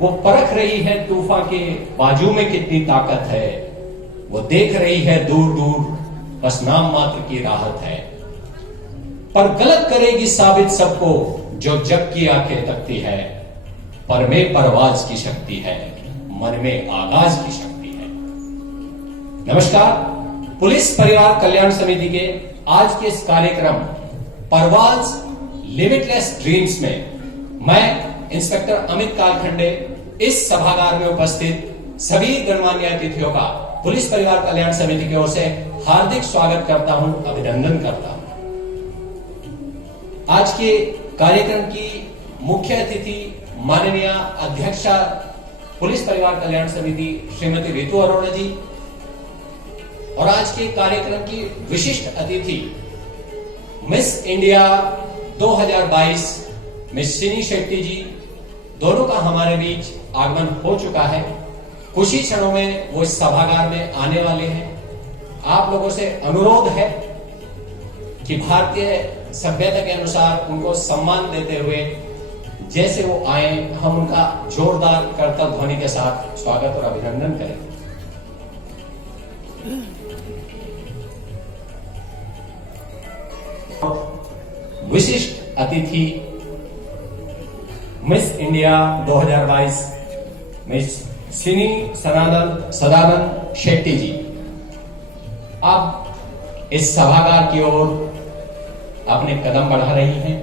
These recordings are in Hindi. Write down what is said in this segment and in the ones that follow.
वो परख रही है तूफान के बाजू में कितनी ताकत है, वो देख रही है दूर दूर बस नाम मात्र की राहत है। पर गलत करेगी साबित सबको जो जग की आंखें तकती है। पर में परवाज की शक्ति है, मन में आगाज की शक्ति है। नमस्कार, पुलिस परिवार कल्याण समिति के आज के इस कार्यक्रम परवाज लिमिटलेस ड्रीम्स में मैं इंस्पेक्टर अमित कालखंडे इस सभागार में उपस्थित सभी गणमान्य अतिथियों का पुलिस परिवार कल्याण समिति की ओर से हार्दिक स्वागत करता हूं, अभिनंदन करता हूं। आज के कार्यक्रम की मुख्य अतिथि माननीय अध्यक्षा पुलिस परिवार कल्याण समिति श्रीमती रितु अरोड़ा जी और आज के कार्यक्रम की विशिष्ट अतिथि miss India 2022 miss Sini Shetty जी, दोनों का हमारे बीच आगमन हो चुका है। कुछ ही क्षणों में वो इस सभागार में आने वाले हैं। आप लोगों से अनुरोध है कि भारतीय सभ्यता के अनुसार उनको सम्मान देते हुए जैसे वो आए, हम उनका जोरदार करतब ध्वनि के साथ स्वागत और अभिनंदन करें। विशिष्ट अतिथि मिस इंडिया 2022 मिस सिनी सदानंद शेट्टी जी, अब इस सभागार की ओर अपने कदम बढ़ा रही हैं।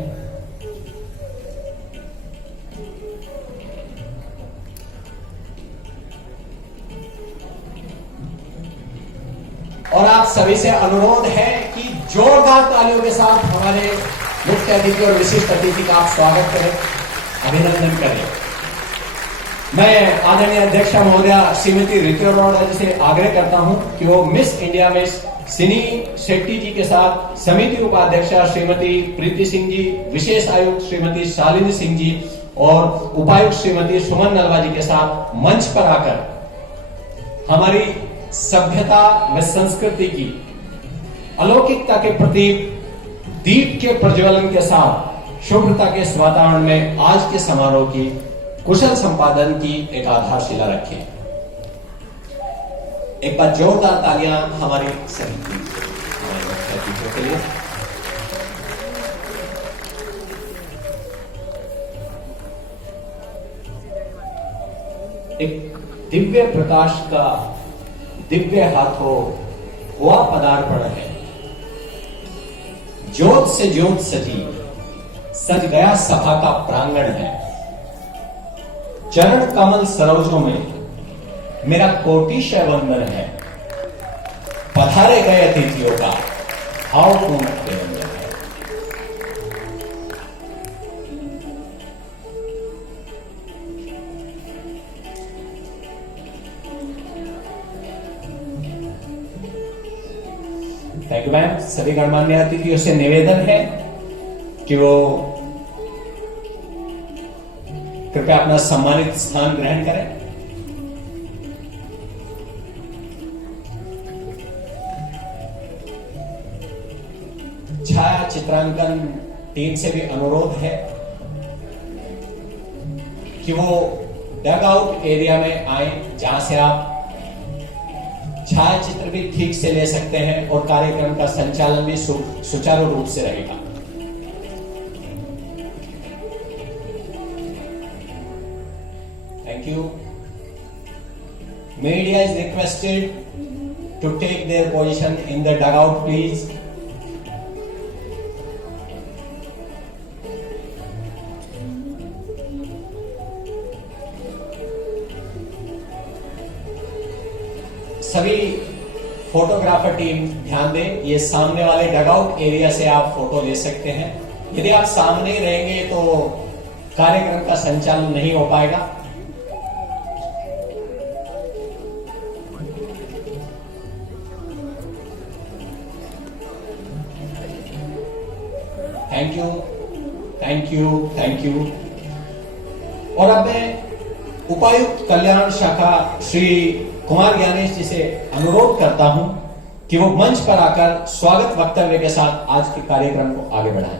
और आप सभी से अनुरोध है कि जोरदार तालियों के साथ हमारे मुख्य अतिथि और विशिष्ट अतिथि का आप स्वागत करें, अभिनंदन करें। मैं आदरणीय अध्यक्षा महोदया श्रीमती रितु अरोड़ा जी से आग्रह करता हूं कि वो मिस इंडिया में सिनी शेट्टी जी के साथ समिति उपाध्यक्षा श्रीमती प्रीति सिंह जी, विशेष आयुक्त श्रीमती शालिनी सिंह जी और उपायुक्त श्रीमती सुमन नलवा जी के साथ मंच पर आकर हमारी सभ्यता व संस्कृति की अलौकिकता के प्रति दीप के प्रज्वलन के साथ शुभ्रता के इस वातावरण में आज के समारोह की कुशल संपादन की एक आधारशिला रखें। एक बार जोरदार तालियां हमारे सभी अतिथियों के लिए। एक दिव्य प्रकाश का दिव्य हाथों हुआ पदार्पण है। ज्योत से ज्योत सजी, सज गया सभा का प्रांगण है। चरण कमल सरोजों में मेरा कोटिशय वंदन है। पधारे गए अतिथियों का भावपूर्ण अभिनंदन है। Thank you ma'am. सभी गणमान्य अतिथियों से निवेदन है कि वो कृपया अपना सम्मानित स्थान ग्रहण करें। छाया चित्रांकन टीम से भी अनुरोध है कि वो डग आउट एरिया में आए, जहां से आप छाया चित्र भी ठीक से ले सकते हैं और कार्यक्रम का संचालन भी सुचारू रूप से रहेगा। Thank you. Media is requested to take their position in the dugout, please. सभी फोटोग्राफर टीम ध्यान दें, ये सामने वाले डगआउट एरिया से आप फोटो ले सकते हैं। यदि आप सामने रहेंगे तो कार्यक्रम का संचालन नहीं हो पाएगा। Thank you, thank you, thank you. और अब मैं उपायुक्त कल्याण शाखा श्री कुमार ज्ञानेश जी से अनुरोध करता हूं कि वो मंच पर आकर स्वागत वक्तव्य के साथ आज के कार्यक्रम को आगे बढ़ाएं।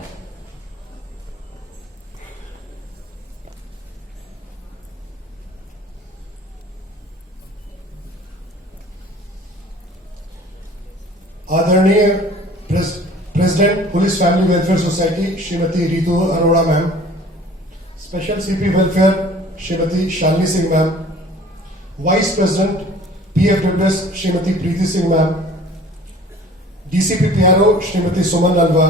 आदरणीय president police family welfare society Shrimati Ritu Arora ma'am, special CP welfare Shrimati Shalini Singh ma'am, vice president PFWS Shrimati Preeti Singh ma'am, DCP PRO Shrimati Suman Alva,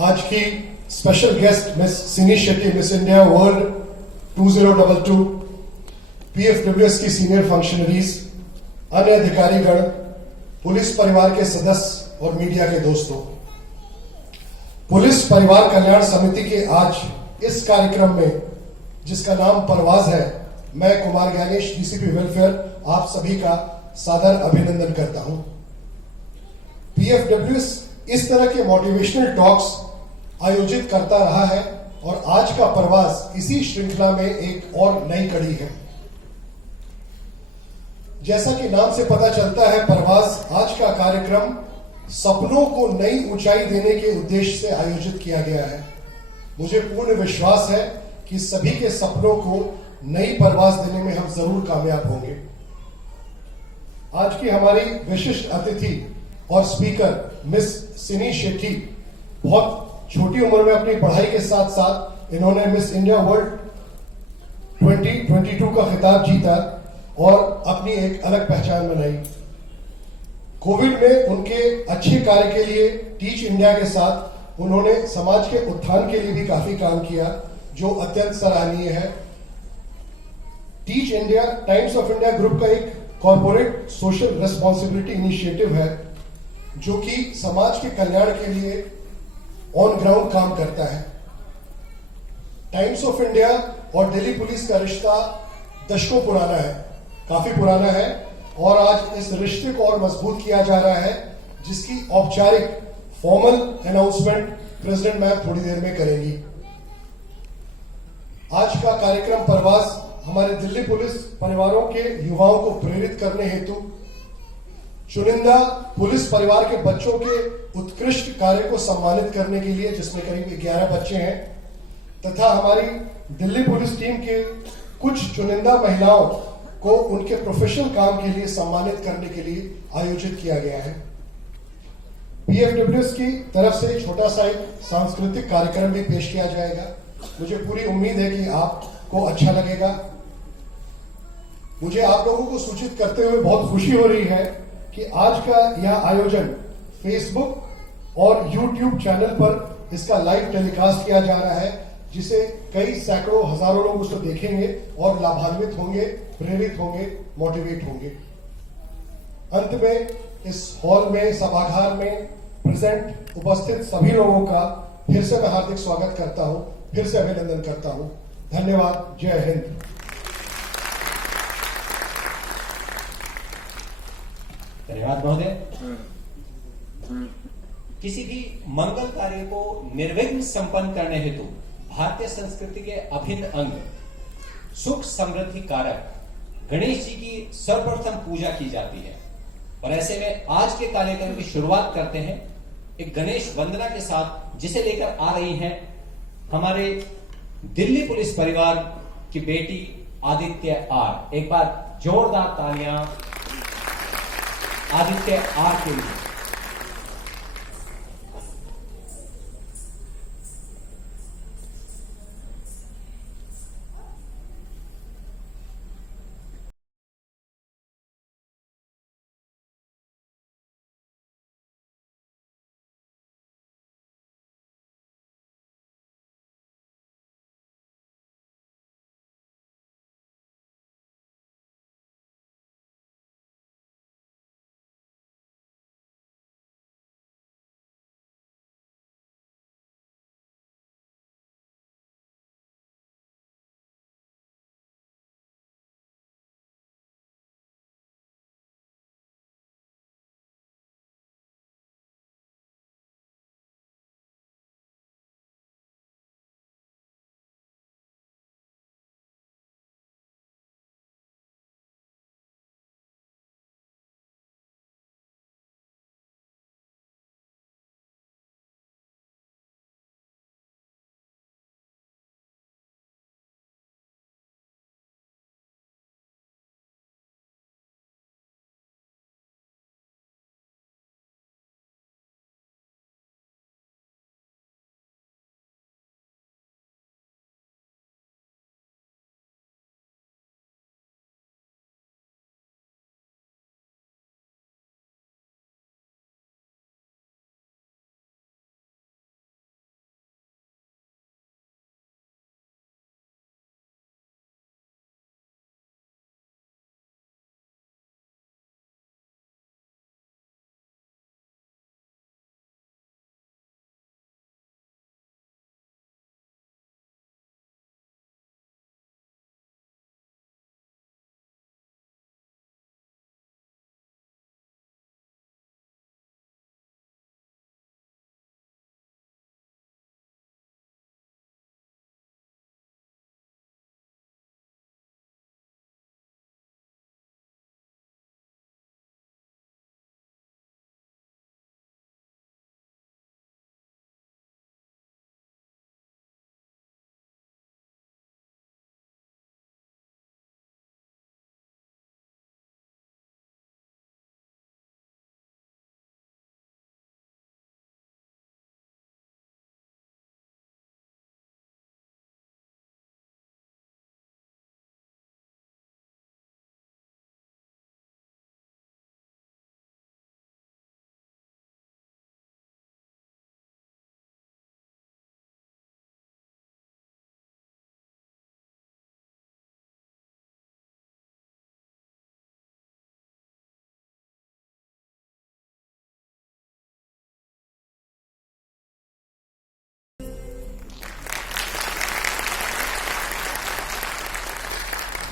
आज की special guest miss Sini Shetty, miss India world 2022, PFWS की सीनियर फंक्शनरीज, अन्य अधिकारीगण, पुलिस परिवार के सदस्य और मीडिया के दोस्तों, पुलिस परिवार कल्याण समिति के आज इस कार्यक्रम में जिसका नाम परवाज है, मैं कुमार ज्ञानेश डीसीपी वेलफेयर आप सभी का सादर अभिनंदन करता हूं। पीएफडब्ल्यूएस इस तरह के मोटिवेशनल टॉक्स आयोजित करता रहा है और आज का परवाज इसी श्रृंखला में एक और नई कड़ी है। जैसा कि नाम से पता चलता है, परवाज आज का कार्यक्रम सपनों को नई ऊंचाई देने के उद्देश्य से आयोजित किया गया है। मुझे पूर्ण विश्वास है कि सभी के सपनों को नई परवाज देने में हम जरूर कामयाब होंगे। आज की हमारी विशिष्ट अतिथि और स्पीकर मिस सिनी शेट्टी बहुत छोटी उम्र में अपनी पढ़ाई के साथ साथ इन्होंने मिस इंडिया वर्ल्ड 2022 का खिताब जीता और अपनी एक अलग पहचान बनाई। कोविड में उनके अच्छे कार्य के लिए टीच इंडिया के साथ उन्होंने समाज के उत्थान के लिए भी काफी काम किया, जो अत्यंत सराहनीय है। Teach India times of India group का एक कॉर्पोरेट सोशल रिस्पॉन्सिबिलिटी इनिशिएटिव है, जो कि समाज के कल्याण के लिए ऑन ग्राउंड काम करता है। टाइम्स ऑफ इंडिया और दिल्ली पुलिस का रिश्ता दशकों पुराना है, काफी पुराना है, और आज इस रिश्ते को और मजबूत किया जा रहा है, जिसकी औपचारिक फॉर्मल अनाउंसमेंट प्रेसिडेंट मैम थोड़ी देर में करेंगी। आज का कार्यक्रम परवाज हमारे दिल्ली पुलिस परिवारों के युवाओं को प्रेरित करने हेतु, चुनिंदा पुलिस परिवार के बच्चों के उत्कृष्ट कार्य को सम्मानित करने के लिए, जिसमें करीब 11 बच्चे हैं, तथा हमारी दिल्ली पुलिस टीम के कुछ चुनिंदा महिलाओं को उनके प्रोफेशनल काम के लिए सम्मानित करने के लिए आयोजित किया गया है। पीएफडब्ल्यूएस की तरफ से छोटा सा एक सांस्कृतिक कार्यक्रम भी पेश किया जाएगा। मुझे पूरी उम्मीद है कि आपको अच्छा लगेगा। मुझे आप लोगों को सूचित करते हुए बहुत खुशी हो रही है कि आज का यह आयोजन फेसबुक और यूट्यूब चैनल पर इसका लाइव टेलीकास्ट किया जा रहा है, जिसे कई सैकड़ों हजारों लोग उसको देखेंगे और लाभान्वित होंगे, प्रेरित होंगे, मोटिवेट होंगे। अंत में इस हॉल में, सभागार में प्रेजेंट उपस्थित सभी लोगों का फिर से मैं हार्दिक स्वागत करता हूं, फिर से अभिनंदन करता हूं। धन्यवाद। जय हिंद। धन्यवाद महोदय। किसी भी मंगल कार्य को निर्विघ्न संपन्न करने हेतु भारतीय संस्कृति के अभिन्न अंग सुख समृद्धि कारक गणेश जी की सर्वप्रथम पूजा की जाती है, और ऐसे में आज के कार्यक्रम की शुरुआत करते हैं एक गणेश वंदना के साथ, जिसे लेकर आ रही हैं हमारे दिल्ली पुलिस परिवार की बेटी आदित्य आर। एक बार जोरदार तालियां आदित्य आर के लिए।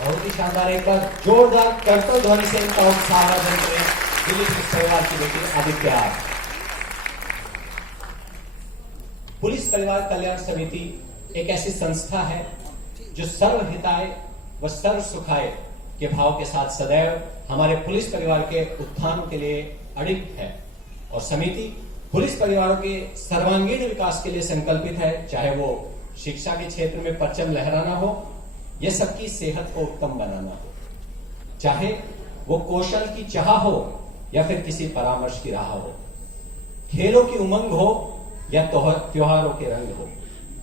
बहुत ही शानदार, एक बार जोरदार करतल ध्वनि से इनका उत्साहवर्धन करें दिल्ली पुलिस परिवार की बेटी आदित्य। पुलिस परिवार कल्याण समिति एक ऐसी संस्था है जो सर्वहिताय व सर्व सुखाय के भाव के साथ सदैव हमारे पुलिस परिवार के उत्थान के लिए अडिग है, और समिति पुलिस परिवारों के सर्वांगीण विकास के लिए संकल्पित है, चाहे वो शिक्षा के क्षेत्र में परचम लहराना हो या सबकी सेहत को उत्तम बनाना हो, चाहे वो कौशल की चाह हो या फिर किसी परामर्श की राह हो, खेलों की उमंग हो या त्योहारों के रंग हो।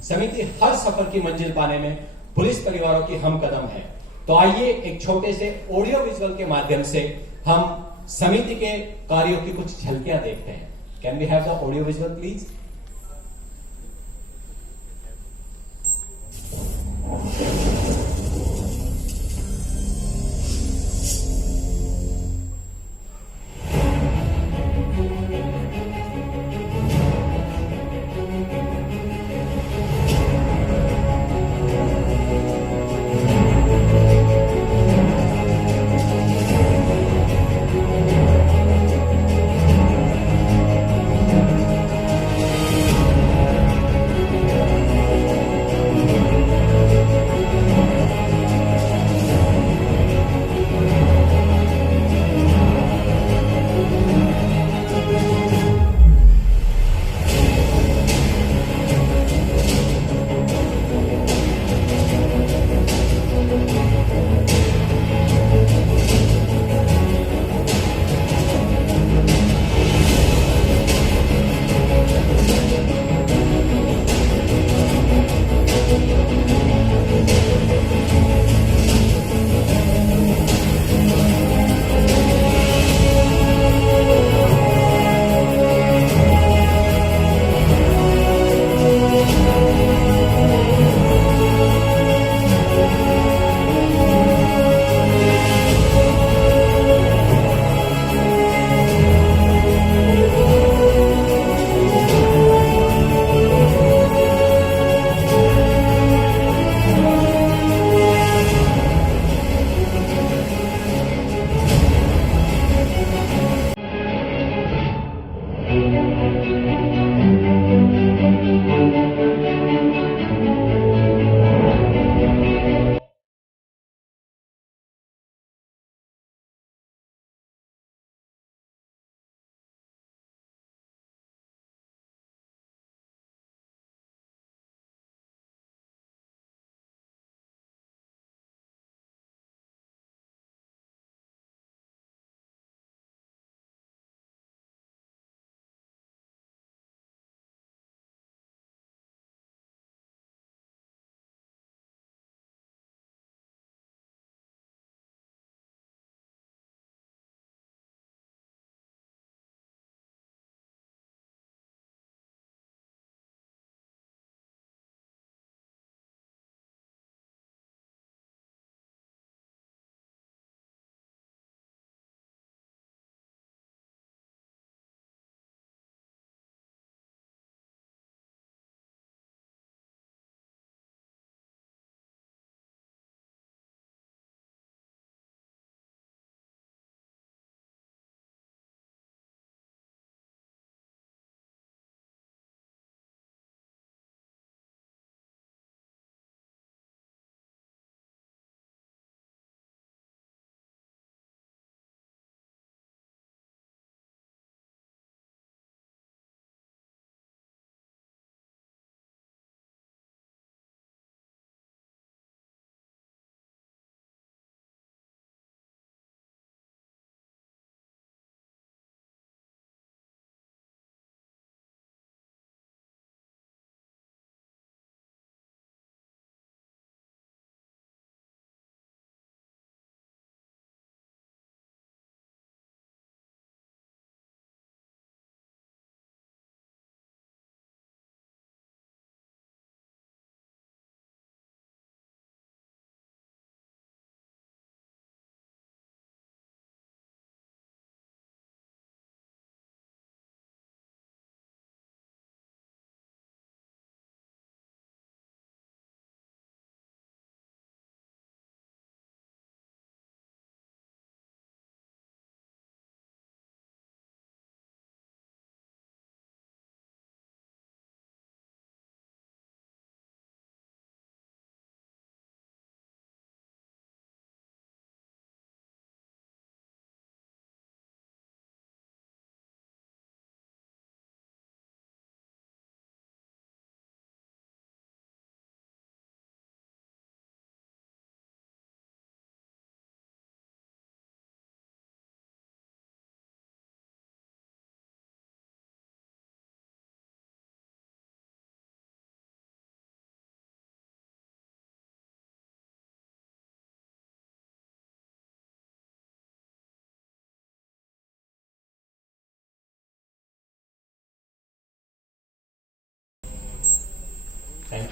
समिति हर सफर की मंजिल पाने में पुलिस परिवारों की हम कदम है। तो आइए एक छोटे से ऑडियो विजुअल के माध्यम से हम समिति के कार्यों की कुछ झलकियां देखते हैं। Can we have the audio visual please?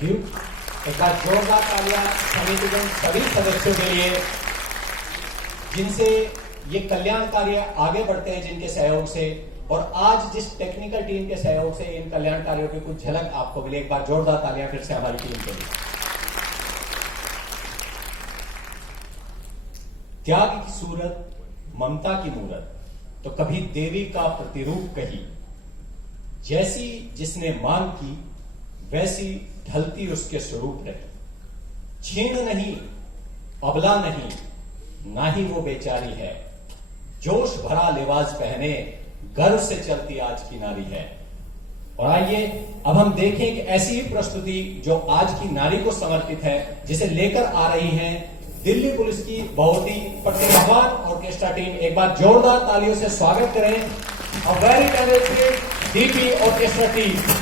You. एक बार जोरदार तालियां समिति के सभी सदस्यों के लिए जिनसे ये कल्याण कार्य आगे बढ़ते हैं, जिनके सहयोग से, और आज जिस टेक्निकल टीम के सहयोग से इन कल्याण कार्यों की कुछ झलक आपको मिली। एक बार जोरदार तालियां फिर से हमारी टीम के लिए। त्याग की सूरत, ममता की मूरत, तो कभी देवी का प्रतिरूप कही। जैसी जिसने मांग की, वैसी ढलती उसके स्वरूप रही। छीण नहीं, अबला नहीं, ना ही वो बेचारी है। जोश भरा लिबास पहने, गर्व से चलती आज की नारी है। और आइए अब हम देखें कि ऐसी ही प्रस्तुति जो आज की नारी को समर्पित है, जिसे लेकर आ रही है दिल्ली पुलिस की बहुत ही प्रतिभावान ऑर्केस्ट्रा टीम। एक बार जोरदार तालियों से स्वागत करें और very talented DP orchestra team.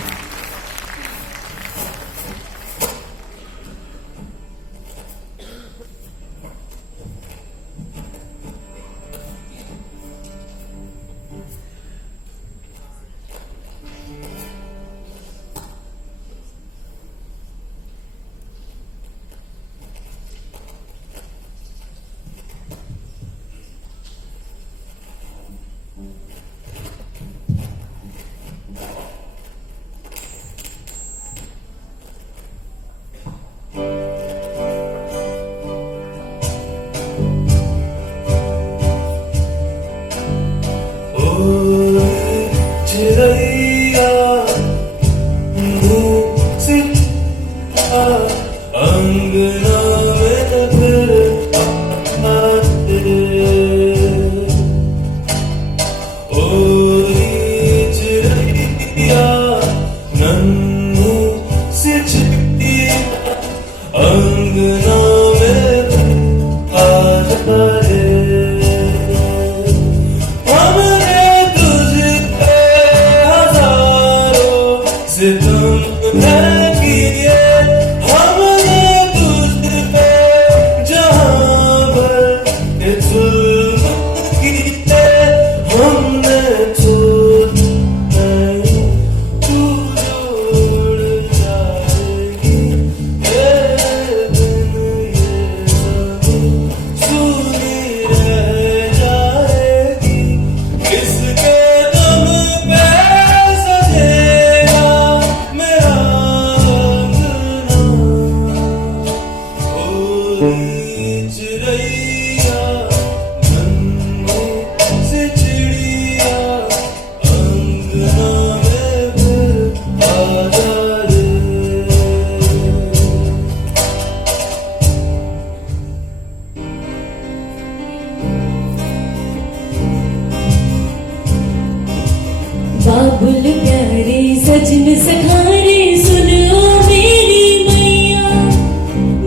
बाबुल प्यारे सजन सखारे सुनो मेरी मैया।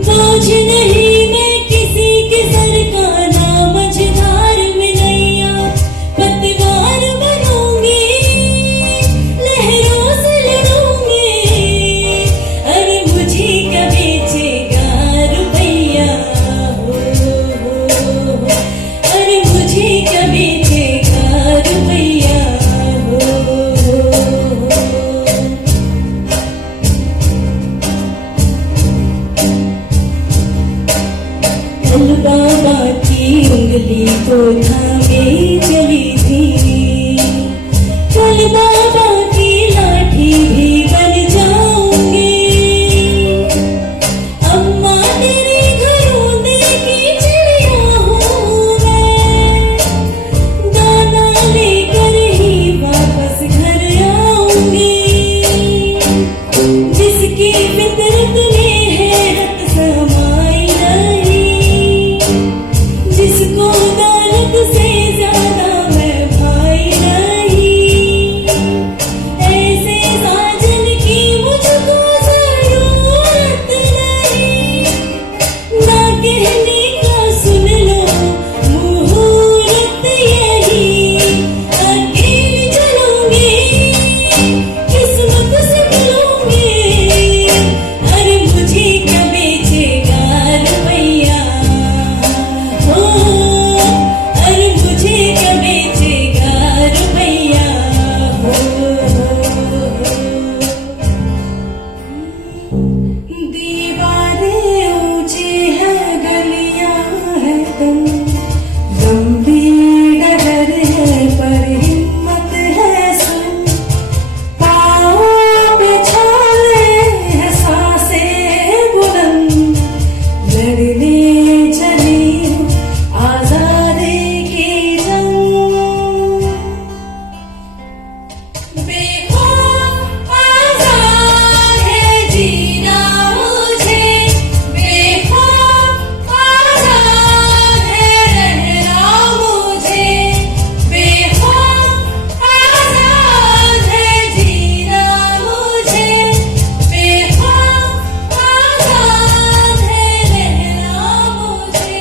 बोझ नहीं मैं किसी के सर का, ना मझधार में नैया। पतवार बनूंगी, लहरों से लड़ूंगी। अरे मुझे क्या बेचेगा रुपैया हो। अरे मुझे क्या बेचेगा रुपैया। बाबा की उंगली को थामे चली थी। कल बाबा की लाठी भी बन जाऊंगी। अम्मा तेरे घरों की चिड़िया हूँ मैं। दाना लेकर ही वापस घर आऊंगी। जिसकी फितरत में हैरत समाई नहीं, जिसको दौलत लड़ने चली हूँ आजादी की जंग बेखौफ आजाद है जीना मुझे बेखौफ आजाद है रहना मुझे बेखौफ आजाद है जीना मुझे बेखौफ आजाद है रहना मुझे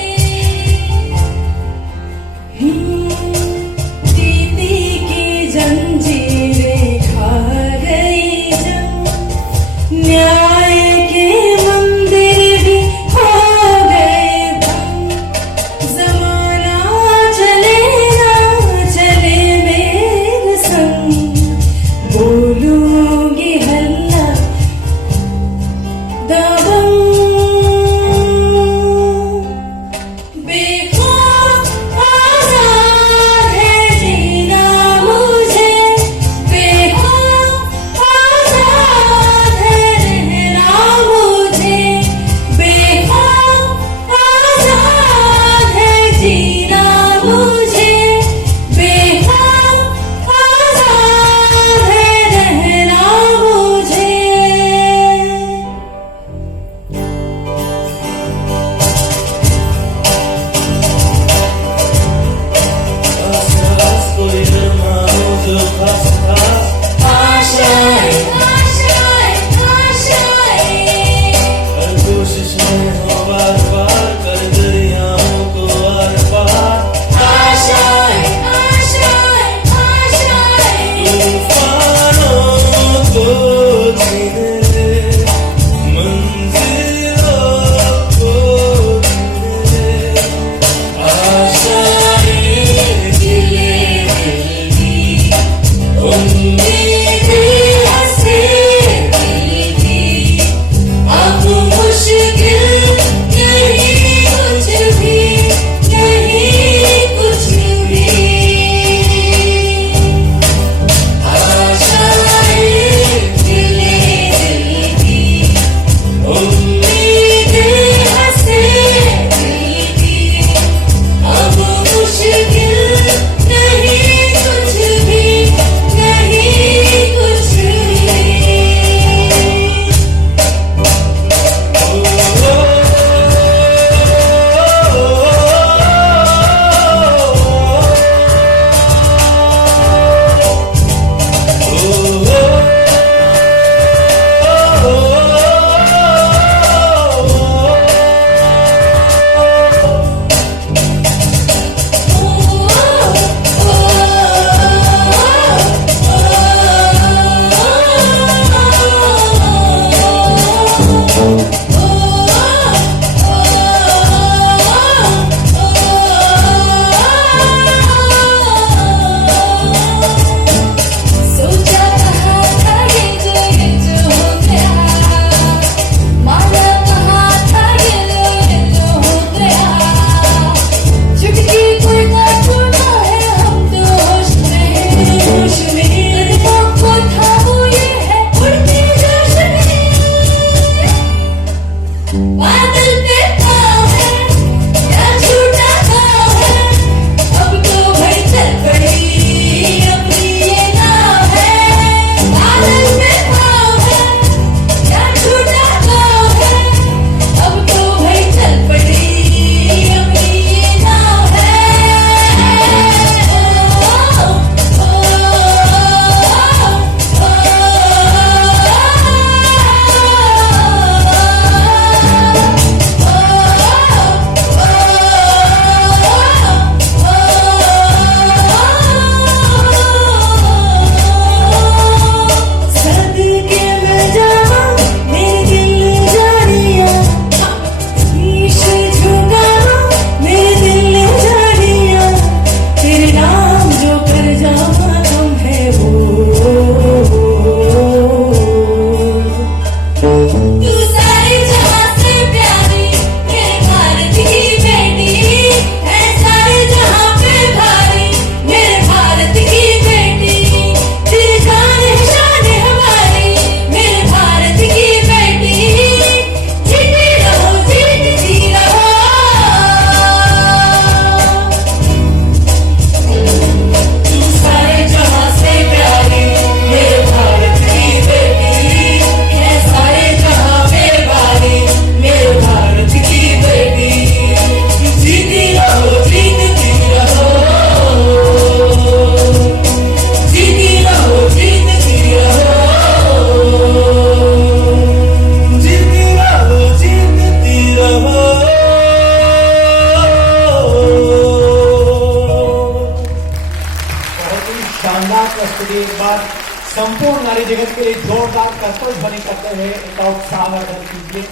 प्रस्तुति एक बार संपूर्ण नारी जगत के लिए जोरदार कर्तव्य ध्वनि करते हुए इनका उत्साहवर्धन कीजिए,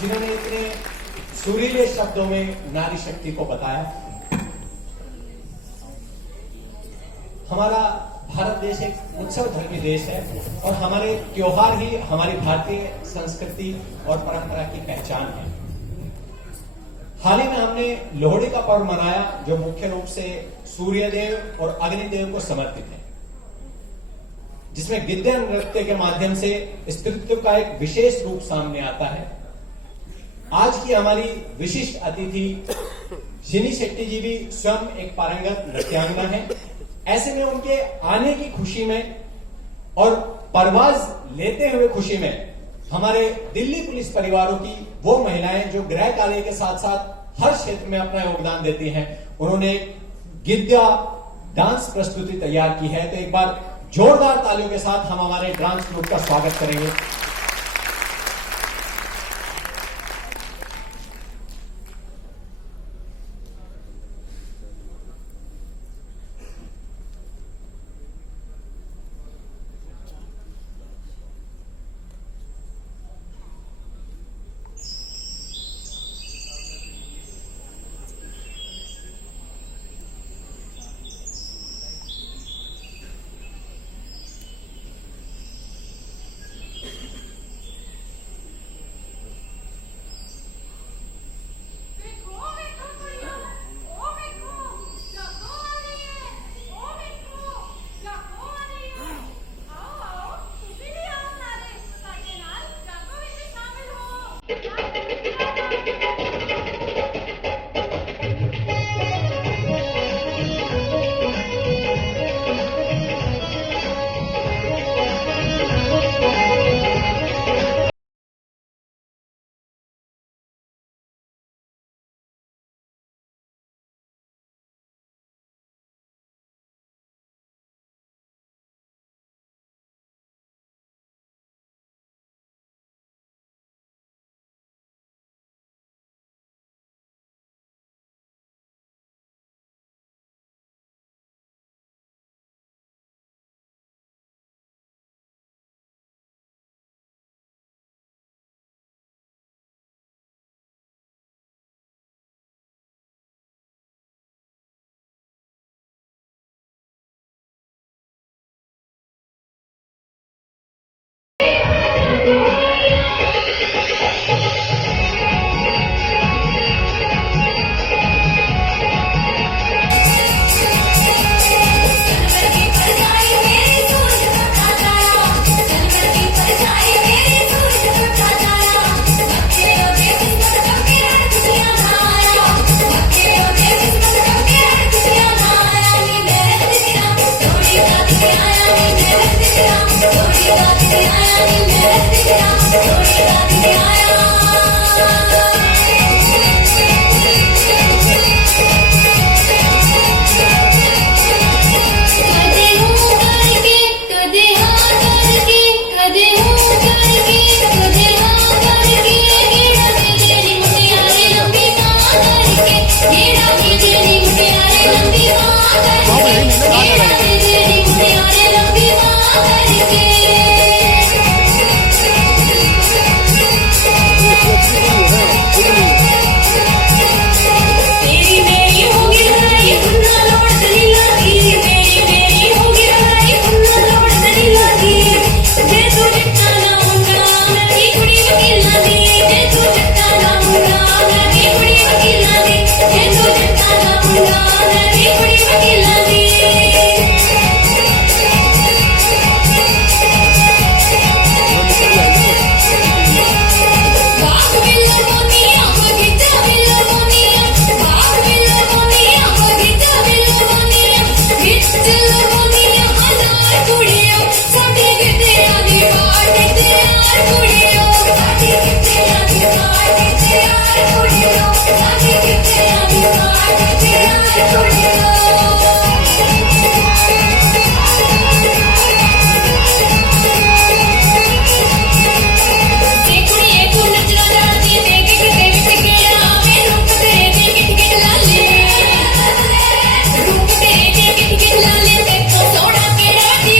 जिन्होंने इतने सुरीले शब्दों में नारी शक्ति को बताया। हमारा भारत देश एक उत्सव धर्मी देश है और हमारे त्योहार ही हमारी भारतीय संस्कृति और परंपरा की पहचान है। हाल ही में हमने लोहड़ी का पर्व मनाया, जो मुख्य रूप से सूर्यदेव और अग्निदेव को समर्पित है, जिसमें गिद्ध नृत्य के माध्यम से स्त्रीत्व का एक विशेष रूप सामने आता है। आज की हमारी विशिष्ट अतिथि शिनी शेट्टी जी भी स्वयं एक पारंगत नृत्यांगना है। ऐसे में उनके आने की खुशी में और परवाज लेते हुए खुशी में हमारे दिल्ली पुलिस परिवारों की वो महिलाएं जो गृह कार्य के साथ साथ हर क्षेत्र में अपना योगदान देती हैं, उन्होंने गिद्दा डांस प्रस्तुति तैयार की है। तो एक बार जोरदार तालियों के साथ हम हमारे डांस ग्रुप का स्वागत करेंगे। लाले देखो सोड़ा के राजी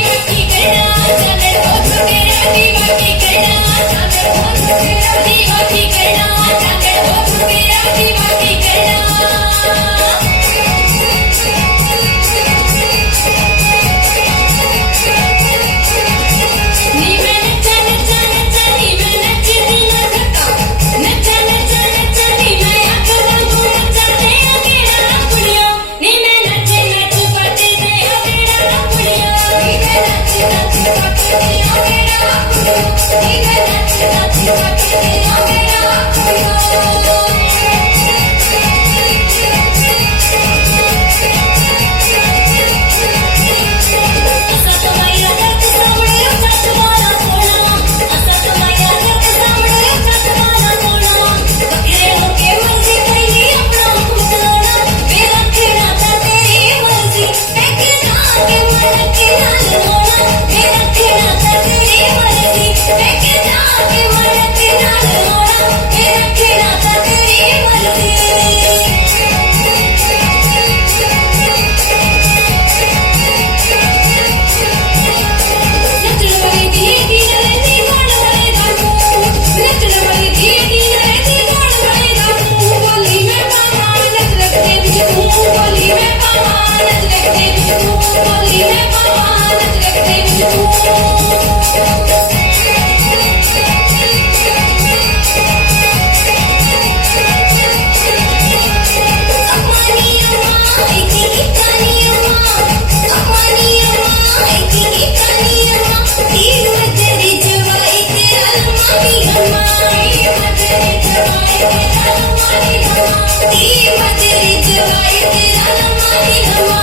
तेरी जवाई तेरा लम्हा ही लम्हा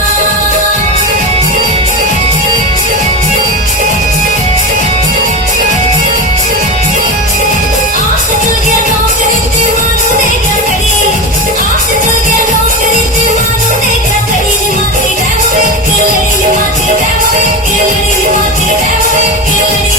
आस चल गया नौकरी ते मानो ने क्या करी आस चल गया नौकरी ते मानो ने क्या करी माथे डैमो के लड़ी माथे डैमो के लड़ी माथे डैमो के लड़ी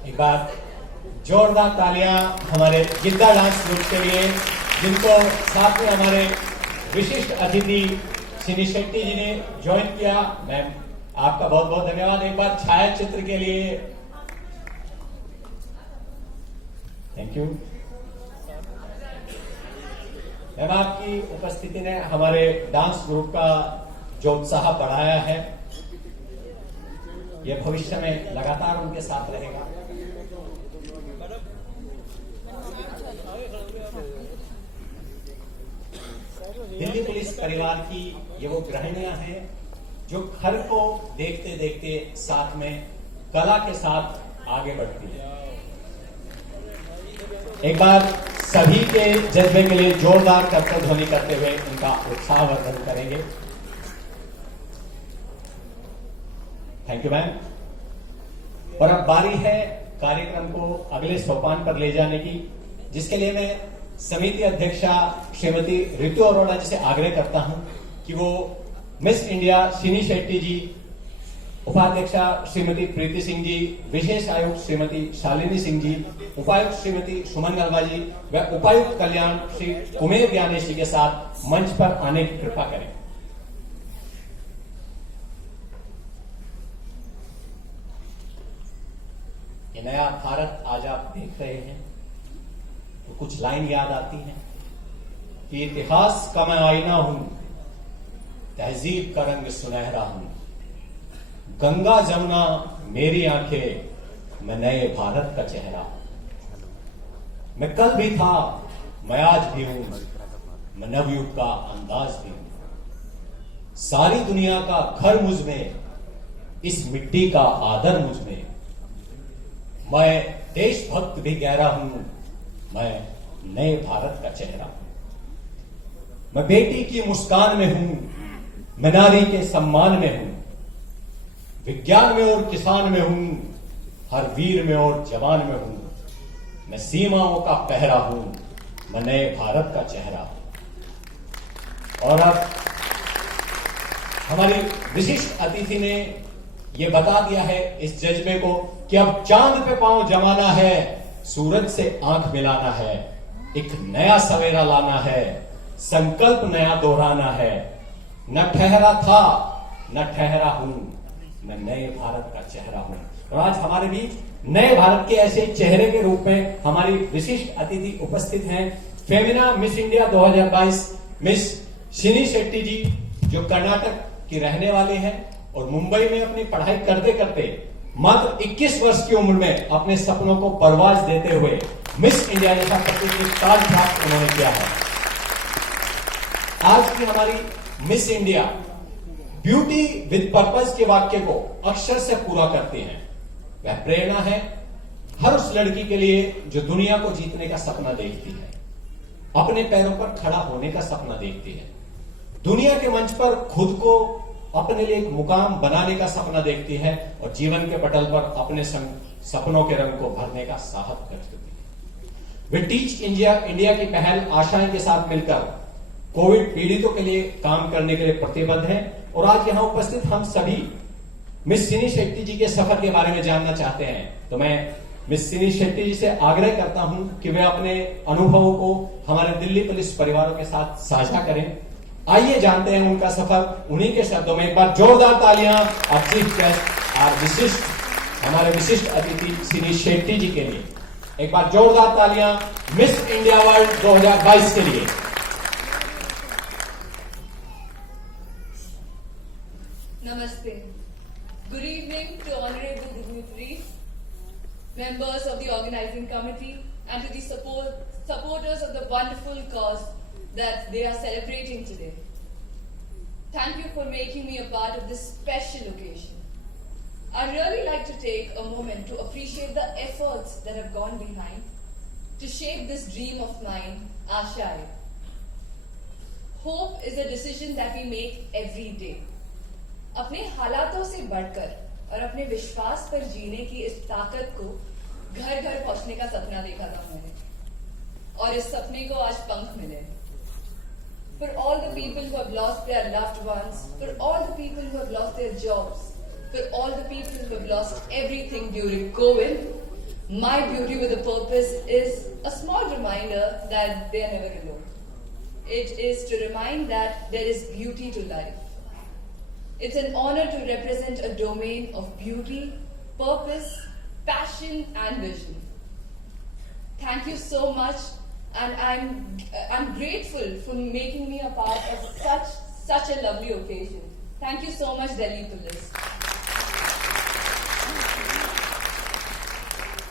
एक बार जोरदार तालियां हमारे गिद्दा डांस ग्रुप के लिए, जिनको साथ में हमारे विशिष्ट अतिथि सिनी शेट्टी जी ने ज्वाइन किया। मैम आपका बहुत बहुत धन्यवाद। एक बार छाया चित्र के लिए थैंक यू। मैम आपकी उपस्थिति ने हमारे डांस ग्रुप का जो उत्साह बढ़ाया है, यह भविष्य में लगातार उनके साथ रहेगा। दिल्ली पुलिस परिवार की ये वो गृहिणियां हैं जो घर को देखते देखते साथ में कला के साथ आगे बढ़ती है। एक बार सभी के जज्बे के लिए जोरदार कर्तव्य ध्वनि करते हुए उनका उत्साहवर्धन करेंगे। Thank you ma'am. और अब बारी है कार्यक्रम को अगले सोपान पर ले जाने की, जिसके लिए मैं समिति अध्यक्षा श्रीमती ऋतु अरोड़ा जी से आग्रह करता हूं कि वो मिस इंडिया सिनी शेट्टी जी, उपाध्यक्षा श्रीमती प्रीति सिंह जी, विशेष आयुक्त श्रीमती शालिनी सिंह जी, उपायुक्त श्रीमती सुमन गलवा जी व उपायुक्त कल्याण श्री कुमेर ज्ञानेश जी के साथ मंच पर आने की कृपा करें। ये नया भारत आज आप देख रहे हैं तो कुछ लाइन याद आती हैं कि इतिहास का मैं आईना हूं, तहजीब का रंग सुनहरा हूं, गंगा जमुना मेरी आंखें, मैं नए भारत का चेहरा हूं। मैं कल भी था, मैं आज भी हूं, मैं नवयुग का अंदाज भी हूं। सारी दुनिया का घर मुझ में, इस मिट्टी का आदर मुझ में। मैं देशभक्त भी गहरा हूं, मैं नए भारत का चेहरा हूं। मैं बेटी की मुस्कान में हूं, मैं नारी के सम्मान में हूं, विज्ञान में और किसान में हूं, हर वीर में और जवान में हूं। मैं सीमाओं का पहरा हूं, मैं नए भारत का चेहरा हूं। और अब हमारी विशिष्ट अतिथि ने यह बता दिया है इस जज्बे को कि अब चांद पे पांव जमाना है, सूरज से आंख मिलाना है, एक नया सवेरा लाना है, संकल्प नया दोहराना है। न ठहरा था, न ठहरा हूं, मैं नए भारत का चेहरा हूं। और आज हमारे बीच नए भारत के ऐसे चेहरे के रूप में हमारी विशिष्ट अतिथि उपस्थित हैं। Femina miss India 2022 miss Sini Shetty जी, जो कर्नाटक की रहने वाले हैं और मुंबई में अपनी पढ़ाई करते करते मात्र 21 वर्ष की उम्र में अपने सपनों को परवाज देते हुए मिस इंडिया जैसा प्रतिष्ठित ताज प्राप्त उन्होंने किया है। आज की हमारी miss India beauty with purpose के वाक्य को अक्षर से पूरा करती हैं। वह प्रेरणा है हर उस लड़की के लिए जो दुनिया को जीतने का सपना देखती है। अपने पैरों पर खड़ा होने का सपना देखती है, दुनिया के मंच पर खुद को अपने लिए एक मुकाम बनाने का सपना देखती है और जीवन के पटल पर अपने सपनों के रंग को भरने का साहस करती है। वे टीच इंडिया की पहल आशाएं के साथ मिलकर कोविड पीड़ितों के लिए काम करने के लिए प्रतिबद्ध हैं और आज यहां उपस्थित हम सभी मिस सिनी शेट्टी जी के सफर के बारे में जानना चाहते हैं। तो मैं मिस सिनी शेट्टी जी से आग्रह करता हूं कि वे अपने अनुभवों को हमारे दिल्ली पुलिस परिवारों के साथ साझा करें। आइए जानते हैं उनका सफर उन्हीं के शब्दों में। एक बार जोरदार तालियां और चीफ गेस्ट और हमारे विशिष्ट अतिथि सिनी शेट्टी जी के लिए। एक बार जोरदार तालियां मिस इंडिया वर्ल्ड 2022 के लिए। Namaste. Good evening to honorable dignitaries, members of the organizing committee, and to the supporters of the wonderful cause that they are celebrating today. Thank you for making me a part of this special occasion. I'd really like to take a moment to appreciate the efforts that have gone behind to shape this dream of mine, Ashai. Hope is a decision that we make every day. अपने हालातों से बढ़कर और अपने विश्वास पर जीने की इस ताकत को घर घर पहुंचने का सपना देखा था मैंने, और इस सपने को आज पंख मिले। For all the people who have lost their loved ones, for all the people who have lost their jobs, for all the people who have lost everything during COVID, my Beauty with a Purpose is a small reminder that they are never alone. It is to remind that there is beauty to life. It's an honor to represent a domain of beauty, purpose, passion, and vision. Thank you so much, and I'm grateful for making me a part of such a lovely occasion. Thank you so much, Delhi Police.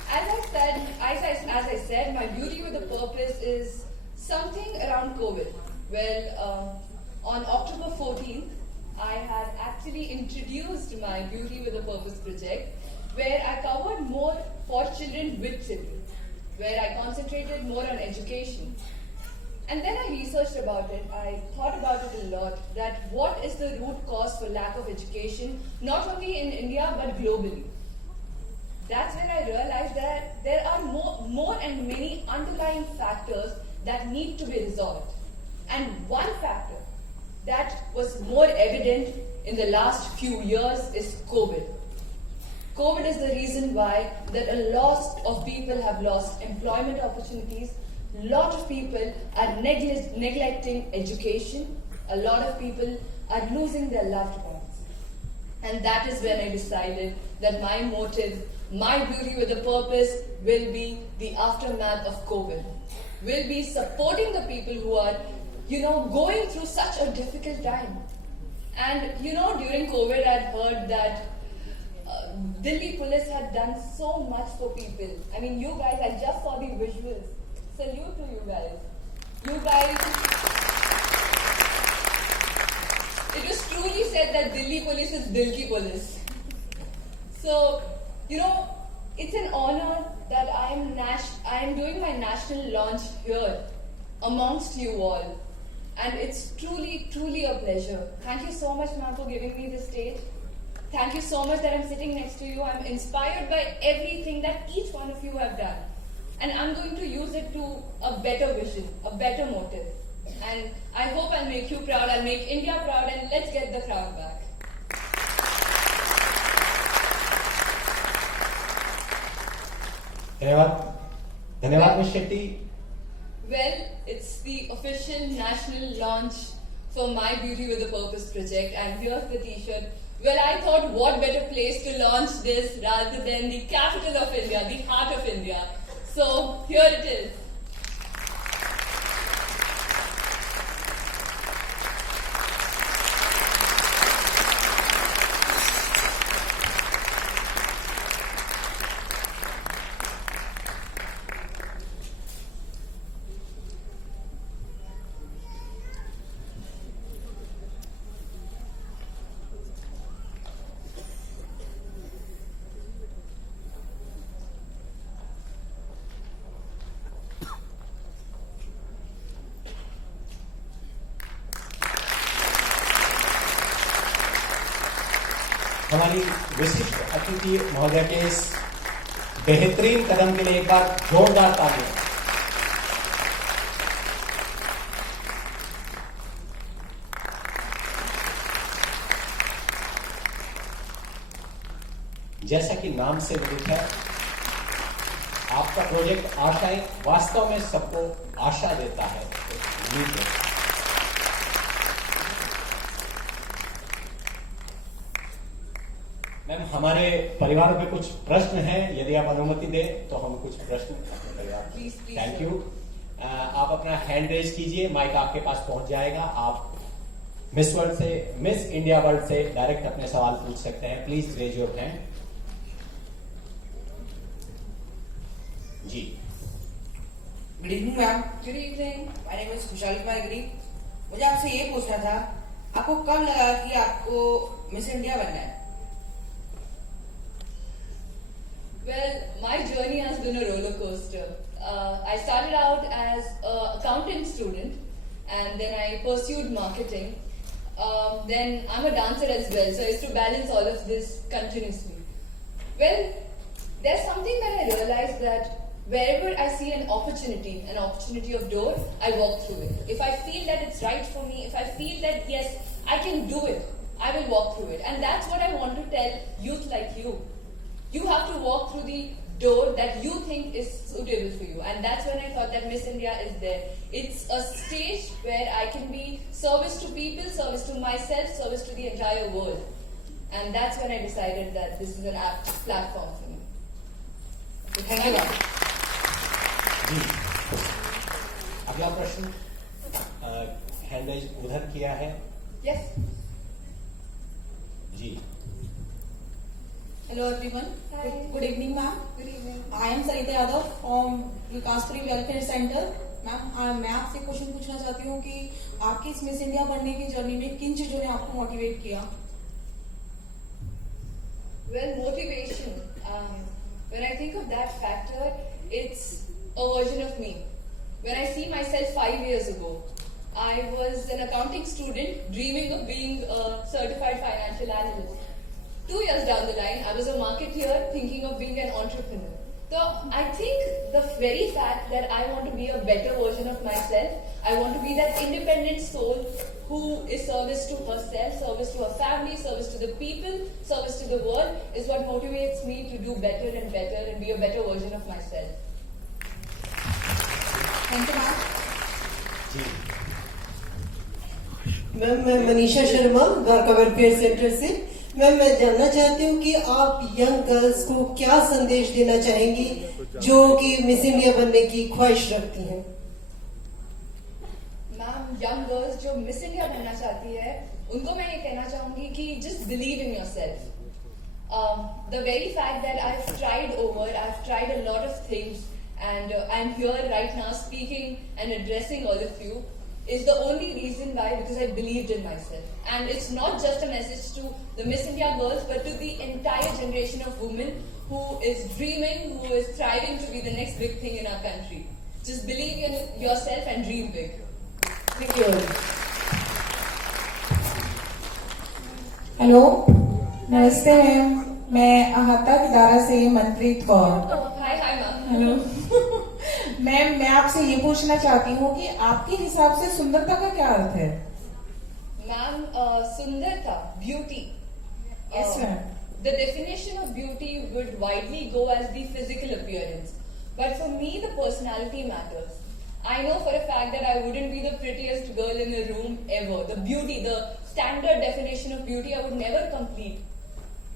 As I said, my Beauty with a Purpose is something around COVID. Well, on October 14th, I had actually introduced my Beauty with a Purpose project, where I covered more for children with children, where I concentrated more on education. And then I researched about it, I thought about it a lot, that what is the root cause for lack of education, not only in India but globally. That's when I realized that there are more and many underlying factors that need to be resolved. And one factor that was more evident in the last few years is COVID. COVID is the reason why that a lot of people have lost employment opportunities, a lot of people are neglecting education, a lot of people are losing their loved ones. And that is when I decided that my motive, my Beauty with a Purpose, will be the aftermath of COVID, will be supporting the people who are going through such a difficult time. And during COVID, I'd heard that Delhi Police had done so much for people. I mean, you guys, I just saw the visuals. Salute to you guys. You guys, it was truly said that Delhi Police is Dil Ki Police. So, it's an honor that I am doing my national launch here amongst you all. And it's truly, truly a pleasure. Thank you so much, ma'am, for giving me this stage. Thank you so much that I'm sitting next to you. I'm inspired by everything that each one of you have done. And I'm going to use it to a better vision, a better motive. And I hope I'll make you proud, I'll make India proud, and let's get the crown back. धन्यवाद miss Shetty. Well, it's the official national launch for my Beauty with a Purpose project, and here's the t-shirt. Well, I thought what better place to launch this rather than the capital of India, the heart of India. So, here it is. हमारी विशिष्ट अतिथि महोदय के इस बेहतरीन कदम के लिए एक बार जोरदार तालियां। जैसा कि नाम से विदित है, आपका प्रोजेक्ट आशाएं वास्तव में सबको आशा देता है, उम्मीद देता है। मैम, हमारे परिवारों पे कुछ प्रश्न हैं, यदि आप अनुमति दें तो हम कुछ प्रश्न अपने परिवार। Please, please, thank sir. You. आप अपना हैंड रेज कीजिए, माइक आपके पास पहुंच जाएगा। आप मिस वर्ल्ड से, मिस इंडिया वर्ल्ड से डायरेक्ट अपने सवाल पूछ सकते हैं। Please raise your hand. जी, good evening ma'am, Good evening. My name is Khushhali Kumar गिरी। मुझे आपसे ये पूछना था, आपको कब लगा कि आपको मिस इंडिया बनना है? Well, my journey has been a roller coaster. I started out as an accounting student, and then I pursued marketing. Then I'm a dancer as well, so I used to balance all of this continuously. Well, there's something that I realized that wherever I see an opportunity of door, I walk through it. If I feel that it's right for me, if I feel that yes, I can do it, I will walk through it. And that's what I want to tell youth like you. You have to walk through the door that you think is suitable for you. And that's when I thought that Miss India is there. It's a stage where I can be service to people, service to myself, service to the entire world. And that's when I decided that this is an apt platform for me. Thank you ma'am. जी। अगला प्रश्न हैंड रेज उधर किया है। Yes. जी, Hello everyone. Hi. Good evening, ma'am. Good evening. I am Sarita Yadav from Vikaspuरी वेलफेयर सेंटर। मैम, मैं आपसे क्वेश्चन पूछना चाहती हूँ कि आपकी इस मिस इंडिया बनने की जर्नी में किन चीजों ने आपको मोटिवेट किया? Well, motivation. When I think of that factor, it's a version of me. When I see myself 5 years ago, I was an accounting student dreaming of being a certified financial analyst. 2 years down the line, I was a marketeer thinking of being an entrepreneur. So I think the very fact that I want to be a better version of myself, I want to be that independent soul who is service to herself, service to her family, service to the people, service to the world, is what motivates me to do better and better and be a better version of myself. Thank you ma'am. जी, मैम, मैं मनीषा शर्मा द्वारका वेलफेयर सेंटर से। मैम, मैं जानना चाहती हूँ कि आप यंग गर्ल्स को क्या संदेश देना चाहेंगी जो कि मिस इंडिया बनने की ख्वाहिश रखती हैं? मैम, यंग गर्ल्स जो मिस इंडिया बनना चाहती है, उनको मैं ये कहना चाहूंगी कि just believe in yourself. The very fact that I've tried a lot of things, and I'm here right now speaking and addressing all of you, is the only reason why, because I believed in myself. And it's not just a message to the Miss India girls, but to the entire generation of women who is dreaming, who is thriving to be the next big thing in our country. Just believe in yourself and dream big. Thank you. Hello, नमस्ते मैम, मैं अहाता किदारा से Manpreet Kaur. Oh, hi, ma'am. Hello ma'am, मैं आपसे ये पूछना चाहती हूँ कि आपके हिसाब से सुंदरता का क्या अर्थ है? Ma'am, Sundarta, beauty. Yes, ma'am. The definition of beauty would widely go as the physical appearance. But for me, the personality matters. I know for a fact that I wouldn't be the prettiest girl in the room ever. The beauty, the standard definition of beauty, I would never complete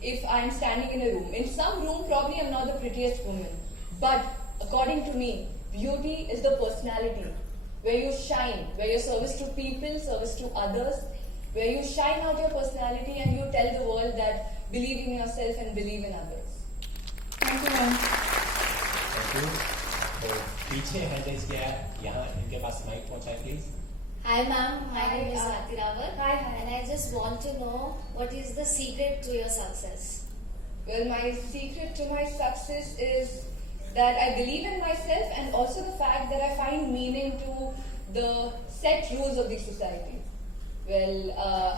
if I'm standing in a room. In some room, probably I'm not the prettiest woman. But according to me, beauty is the personality. Where you shine, where you're service to people, service to others, where you shine out your personality and you tell the world that believe in yourself and believe in others. Thank you ma'am. Thank you. तो पीछे हैंड रेज किया है, यहाँ इनके पास माइक पहुंचाए please. Hi ma'am, my Hi, name is Rati Rawat. Hi. And I just want to know what is the secret to your success? Well, my secret to my success is that I believe in myself, and also the fact that I find meaning to the set rules of the society. Well,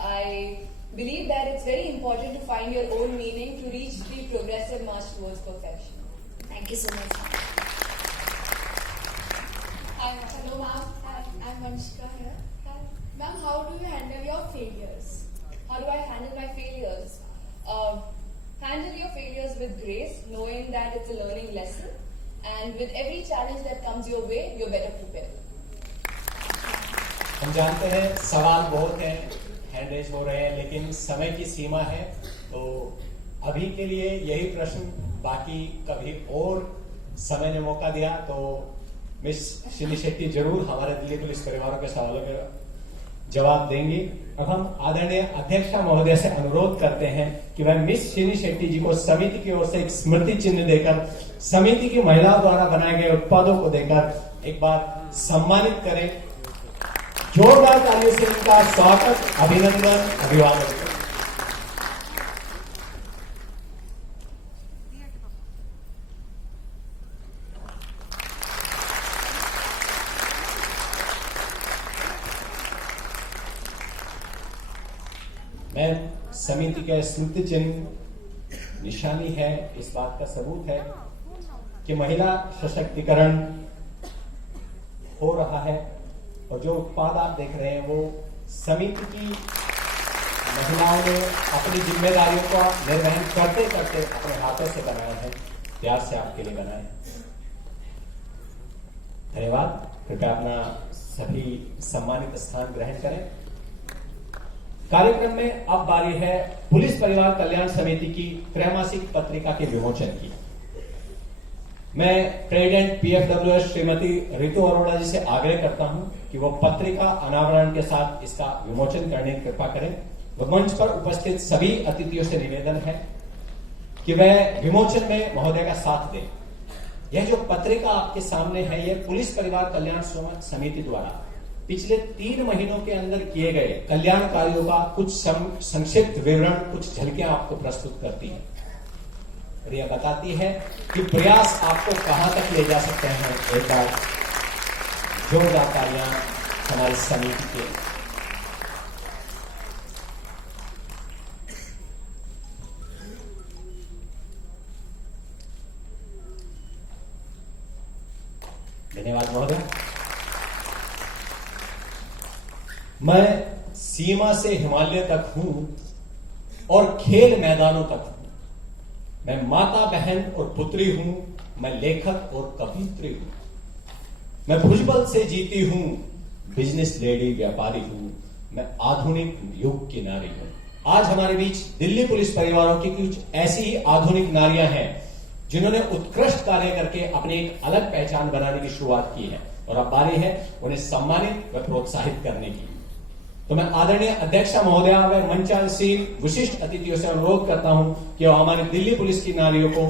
I believe that it's very important to find your own meaning to reach the progressive march towards perfection. Thank you so much. Hi, hello ma'am. Hi, I'm Vanshika here. Hi. Ma'am, how do you handle your failures? How do I handle my failures? Handle your failures with grace, knowing that it's a learning lesson, and with every challenge that comes your way, you're better prepared. हम जानते हैं सवाल बहुत हैं, हैंड रेज हो रहे हैं, लेकिन समय की सीमा है, तो अभी के लिए यही प्रश्न, बाकी कभी और समय ने मौका दिया तो मिस शिनी शेट्टी जरूर हमारे दिल्ली पुलिस परिवारों के सवालों के जवाब देंगी। अब हम आदरणीय अध्यक्षा महोदय से अनुरोध करते हैं कि वह मिस शिनी शेट्टी जी को समिति की ओर से एक स्मृति चिन्ह देकर समिति की महिलाओं द्वारा बनाए गए उत्पादों को देकर एक बार सम्मानित करें। जोरदार तालियों से इनका स्वागत, अभिनंदन, अभिवादन करें। मैं समिति के स्मृति चिन्ह निशानी है, इस बात का सबूत है कि महिला सशक्तिकरण हो रहा है, और जो उत्पाद आप देख रहे हैं वो समिति की महिलाओं ने अपनी जिम्मेदारियों का निर्वहन करते करते अपने हाथों से बनाए हैं, प्यार से आपके लिए बनाए हैं। धन्यवाद। कृपया अपना सभी सम्मानित स्थान ग्रहण करें। कार्यक्रम में अब बारी है पुलिस परिवार कल्याण समिति की त्रैमासिक पत्रिका के विमोचन की। मैं प्रेसिडेंट PFWS श्रीमती रितु अरोड़ा जी से आग्रह करता हूं कि वो पत्रिका अनावरण के साथ इसका विमोचन करने की कृपा करें। मंच पर उपस्थित सभी अतिथियों से निवेदन है कि वह विमोचन में महोदय का साथ दें। यह जो पत्रिका आपके सामने है, यह पुलिस परिवार कल्याण समिति द्वारा पिछले 3 महीनों के अंदर किए गए कल्याण कार्यों का कुछ संक्षिप्त विवरण, कुछ झलकियां आपको प्रस्तुत करती है। और यह बताती है कि प्रयास आपको कहां तक ले जा सकते हैं। एक बार जोरदार तालियां हमारी समिति के। धन्यवाद महोदय। मैं सीमा से हिमालय तक हूं और खेल मैदानों तक हूं। मैं माता, बहन और पुत्री हूं। मैं लेखक और कवियत्री हूं। मैं भुजबल से जीती हूं। बिजनेस लेडी, व्यापारी हूं। मैं आधुनिक युग की नारी हूं। आज हमारे बीच दिल्ली पुलिस परिवारों की कुछ ऐसी ही आधुनिक नारियां हैं जिन्होंने उत्कृष्ट कार्य करके अपनी एक अलग पहचान बनाने की शुरुआत की है, और अब बारी है उन्हें सम्मानित व प्रोत्साहित करने की। तो मैं आदरणीय अध्यक्षा महोदया व मंचासीन विशिष्ट अतिथियों से अनुरोध करता हूं कि वो हमारी दिल्ली पुलिस की नारियों को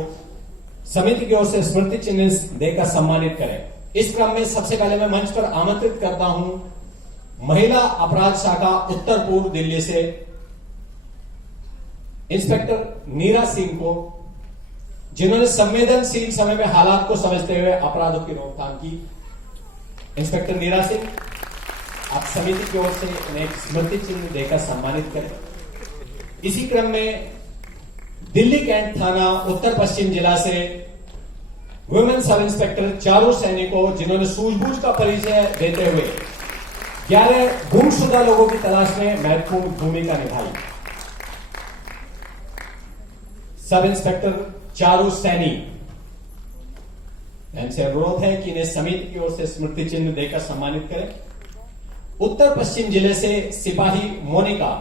समिति की ओर से स्मृति चिन्ह देकर सम्मानित करें। इस क्रम में सबसे पहले मैं मंच पर आमंत्रित करता हूं महिला अपराध शाखा उत्तर पूर्व दिल्ली से इंस्पेक्टर नीरा सिंह को, जिन्होंने संवेदनशील समय में हालात को समझते हुए अपराधों की रोकथाम की। इंस्पेक्टर नीरा सिंह, आप समिति की ओर से उन्हें स्मृति चिन्ह देकर सम्मानित करें। इसी क्रम में दिल्ली कैंट थाना उत्तर पश्चिम जिला से women sub inspector Charu Saini को, जिन्होंने सूझबूझ का परिचय देते हुए 11 गुमशुदा लोगों की तलाश में महत्वपूर्ण भूमिका निभाई। सब इंस्पेक्टर चारू सैनी, इनसे अनुरोध है कि इन्हें समिति की ओर से स्मृति चिन्ह देकर सम्मानित करें। उत्तर पश्चिम जिले से सिपाही मोनिका,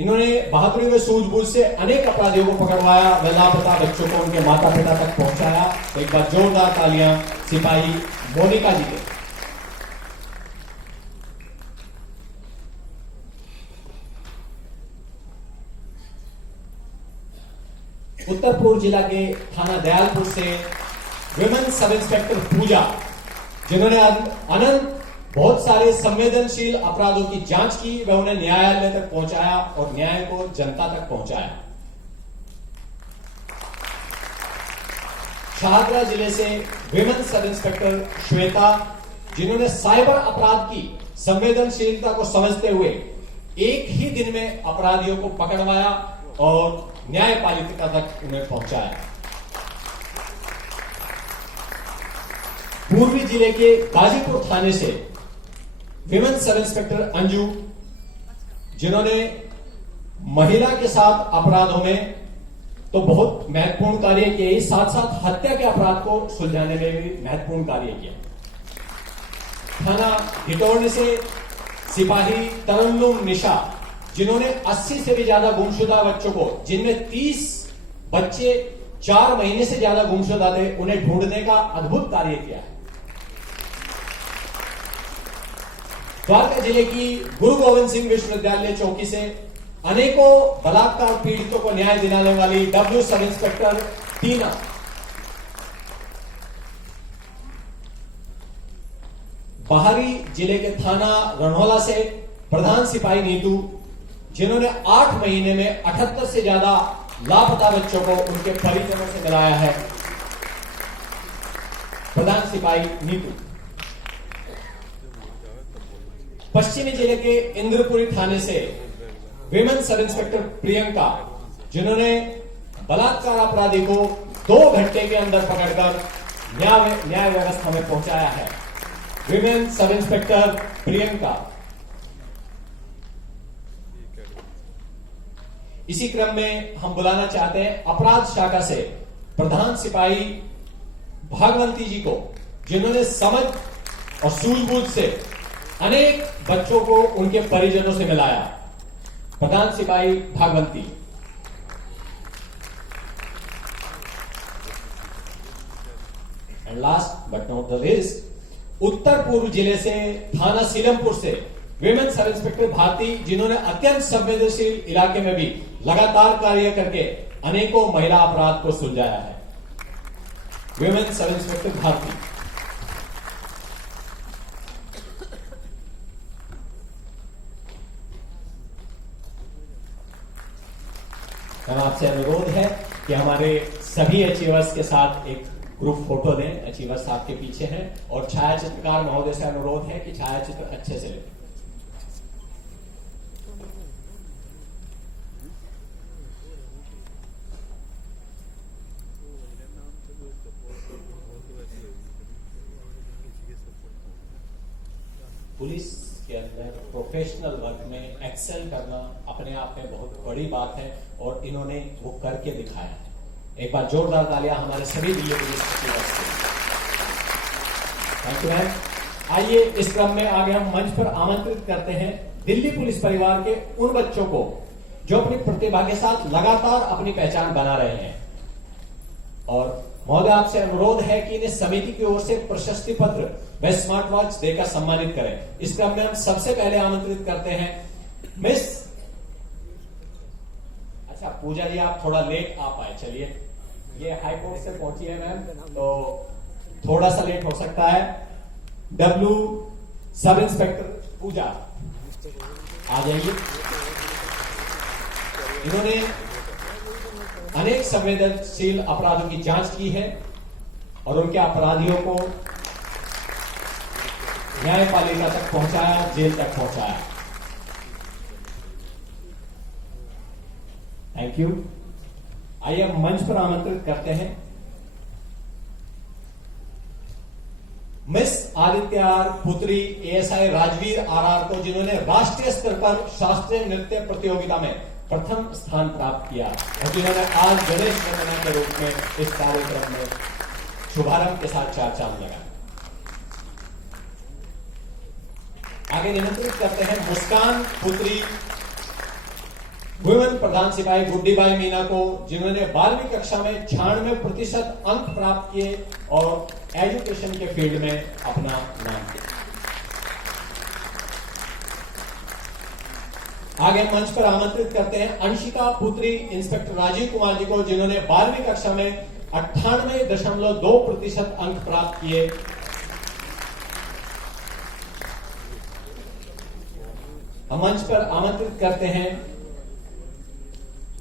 इन्होंने बहादुरी व सूझबूझ से अनेक अपराधियों को पकड़वाया व लापता बच्चों को उनके माता पिता तक पहुंचाया। तो एक बार जोरदार तालियां सिपाही मोनिका जी के। उत्तर पूर्व जिला के थाना दयालपुर से विमेन सब इंस्पेक्टर पूजा, जिन्होंने अनंत बहुत सारे संवेदनशील अपराधों की जांच की व उन्हें न्यायालय तक पहुंचाया और न्याय को जनता तक पहुंचाया। शाहदरा जिले से विमेन सब इंस्पेक्टर श्वेता, जिन्होंने साइबर अपराध की संवेदनशीलता को समझते हुए एक ही दिन में अपराधियों को पकड़वाया और न्यायपालिका तक उन्हें पहुंचाया। पूर्वी जिले के गाजीपुर थाने से विमेन सब इंस्पेक्टर अंजू, जिन्होंने महिला के साथ अपराधों में तो बहुत महत्वपूर्ण कार्य किए, साथ साथ हत्या के अपराध को सुलझाने में भी महत्वपूर्ण कार्य किया। थाना हिटौड़ से सिपाही तरन्नुम निशा, जिन्होंने 80 से भी ज्यादा गुमशुदा बच्चों को, जिनमें 30 बच्चे 4 महीने से ज्यादा गुमशुदा थे, उन्हें ढूंढने का अद्भुत कार्य किया है। द्वारका जिले की गुरु गोविंद सिंह विश्वविद्यालय चौकी से अनेकों बलात्कार पीड़ितों को न्याय दिलाने वाली डब्ल्यू सब इंस्पेक्टर टीना, बाहरी जिले के थाना रणौला से प्रधान सिपाही नीतू, जिन्होंने 8 महीने में 78 से ज्यादा लापता बच्चों को उनके परिजनों से मिलाया है। प्रधान सिपाही नीतू। पश्चिमी जिले के इंद्रपुरी थाने से विमेन सब इंस्पेक्टर प्रियंका, जिन्होंने बलात्कार अपराधी को 2 घंटे के अंदर पकड़कर न्याय व्यवस्था में पहुंचाया है। Women sub inspector Priyanka. इसी क्रम में हम बुलाना चाहते हैं अपराध शाखा से प्रधान सिपाही भागवंती जी को, जिन्होंने समझ और सूझबूझ से अनेक बच्चों को उनके परिजनों से मिलाया। प्रधान सिपाही Bhagwanti. And last but not the least, उत्तर पूर्व जिले से थाना सीलमपुर से विमेन सब इंस्पेक्टर भारती, जिन्होंने अत्यंत संवेदनशील इलाके में भी लगातार कार्य करके अनेकों महिला अपराध को सुलझाया है। Women sub inspector Bharti. Ma'am, आपसे अनुरोध है कि हमारे सभी अचीवर्स के साथ एक ग्रुप फोटो दें। अचीवर्स आपके पीछे हैं और छायाचित्रकार महोदय से अनुरोध है कि छायाचित्र अच्छे से लें। पुलिस के अंदर प्रोफेशनल वर्क में एक्सेल करना अपने आप में बहुत बड़ी बात है और इन्होंने वो करके दिखाया है। एक बार जोरदार तालियां हमारे सभी दिल्ली पुलिस की तरफ से। Thank you ma'am. आइए इस क्रम में आगे हम मंच पर आमंत्रित करते हैं दिल्ली पुलिस परिवार के उन बच्चों को जो अपनी प्रतिभा के साथ लगातार अपनी पहचान बना रहे हैं। और महोदय, आपसे अनुरोध है कि इन्हें समिति की ओर से प्रशस्ति पत्र व स्मार्ट वॉच देकर सम्मानित करें। इस क्रम में हम सबसे पहले आमंत्रित करते हैं मिस, अच्छा पूजा जी, आप थोड़ा लेट आ पाए, चलिए ये हाई कोर्ट से पहुंची है मैम, तो थोड़ा सा लेट हो सकता है। डब्ल्यू सब इंस्पेक्टर पूजा, आ जाइए। इन्होंने अनेक संवेदनशील अपराधों की जांच की है और उनके अपराधियों को न्यायपालिका तक पहुंचाया, जेल तक पहुंचाया। Thank you. आइए हम मंच पर आमंत्रित करते हैं मिस आदित्य आर पुत्री एएसआई राजवीर आरआर को, जिन्होंने राष्ट्रीय स्तर पर शास्त्रीय नृत्य प्रतियोगिता में प्रथम स्थान प्राप्त किया और जिन्होंने आज गणेश वंदना के रूप में इस कार्यक्रम में शुभारंभ के साथ 4 चांद लगाए। आगे निमंत्रित करते हैं मुस्कान पुत्री वुमेन प्रधान सिपाही गुड्डीबाई मीना को, जिन्होंने 12वीं कक्षा में 96% अंक प्राप्त किए और एजुकेशन के फील्ड में अपना नाम किया। आगे मंच पर आमंत्रित करते हैं अंशिका पुत्री इंस्पेक्टर राजीव कुमार जी को, जिन्होंने 12वीं कक्षा में 98.2% अंक प्राप्त किए। हम मंच पर आमंत्रित करते हैं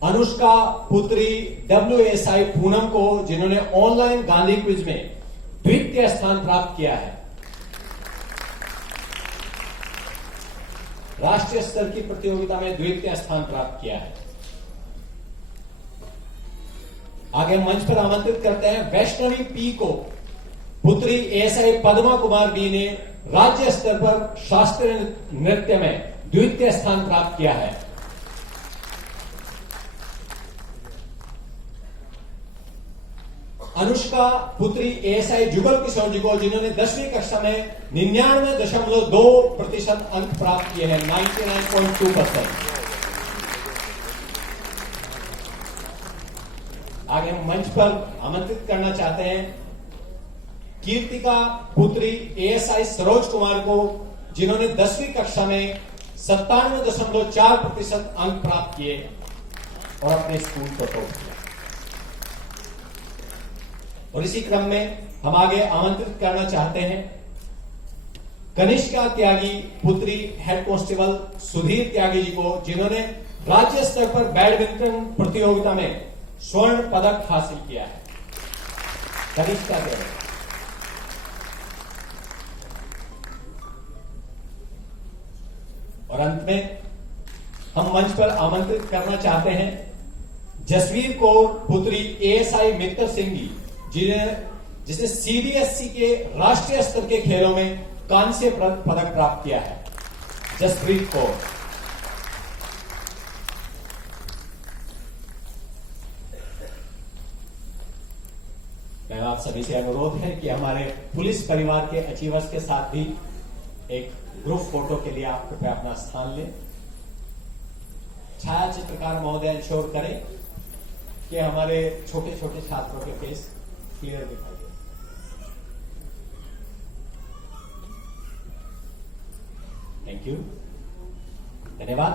अनुष्का पुत्री WSI पूनम को, जिन्होंने ऑनलाइन गांधी क्विज में द्वितीय स्थान प्राप्त किया है। राष्ट्रीय स्तर की प्रतियोगिता में द्वितीय स्थान प्राप्त किया है। आगे मंच पर आमंत्रित करते हैं वैष्णवी पी को। पुत्री एएसआई पद्मा कुमार बी ने राज्य स्तर पर शास्त्रीय नृत्य में द्वितीय स्थान प्राप्त किया है। अनुष्का पुत्री एएसआई जुगल किशोर जी को, जिन्होंने 10वीं कक्षा में 99.2% अंक प्राप्त किए हैं, 99.2%। आगे हम मंच पर आमंत्रित करना चाहते हैं कीर्तिका पुत्री एएसआई सरोज कुमार को, जिन्होंने 10वीं कक्षा में 97.4% अंक प्राप्त किए और अपने स्कूल को टॉप किया। और इसी क्रम में हम आगे आमंत्रित करना चाहते हैं कनिष्का त्यागी पुत्री हेड कांस्टेबल सुधीर त्यागी जी को, जिन्होंने राज्य स्तर पर बैडमिंटन प्रतियोगिता में स्वर्ण पदक हासिल किया है। कनिष्का त्यागी। और अंत में हम मंच पर आमंत्रित करना चाहते हैं जसवीर कौर पुत्री एएसआई मित्तर सिंह जी, जिसने सीबीएसई के राष्ट्रीय स्तर के खेलों में कांस्य पदक प्राप्त किया है। जसवीर कौर। मेरा आप सभी से अनुरोध है कि हमारे पुलिस परिवार के अचीवर्स के साथ भी एक ग्रुप फोटो के लिए आप कृपया अपना स्थान लें। छाया चित्रकार महोदय इंश्योर करें कि हमारे छोटे छोटे छात्रों के फेस क्लियर दिखाई दे। थैंक यू, धन्यवाद।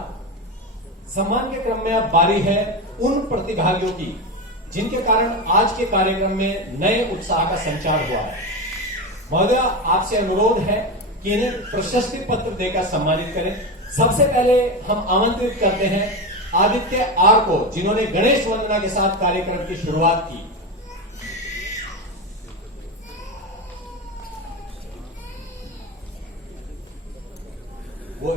सम्मान के क्रम में अब बारी है उन प्रतिभागियों की जिनके कारण आज के कार्यक्रम में नए उत्साह का संचार हुआ है। महोदय, आपसे अनुरोध है कि इन्हें प्रशस्ति पत्र देकर सम्मानित करें। सबसे पहले हम आमंत्रित करते हैं आदित्य आर को, जिन्होंने गणेश वंदना के साथ कार्यक्रम की शुरुआत की। वो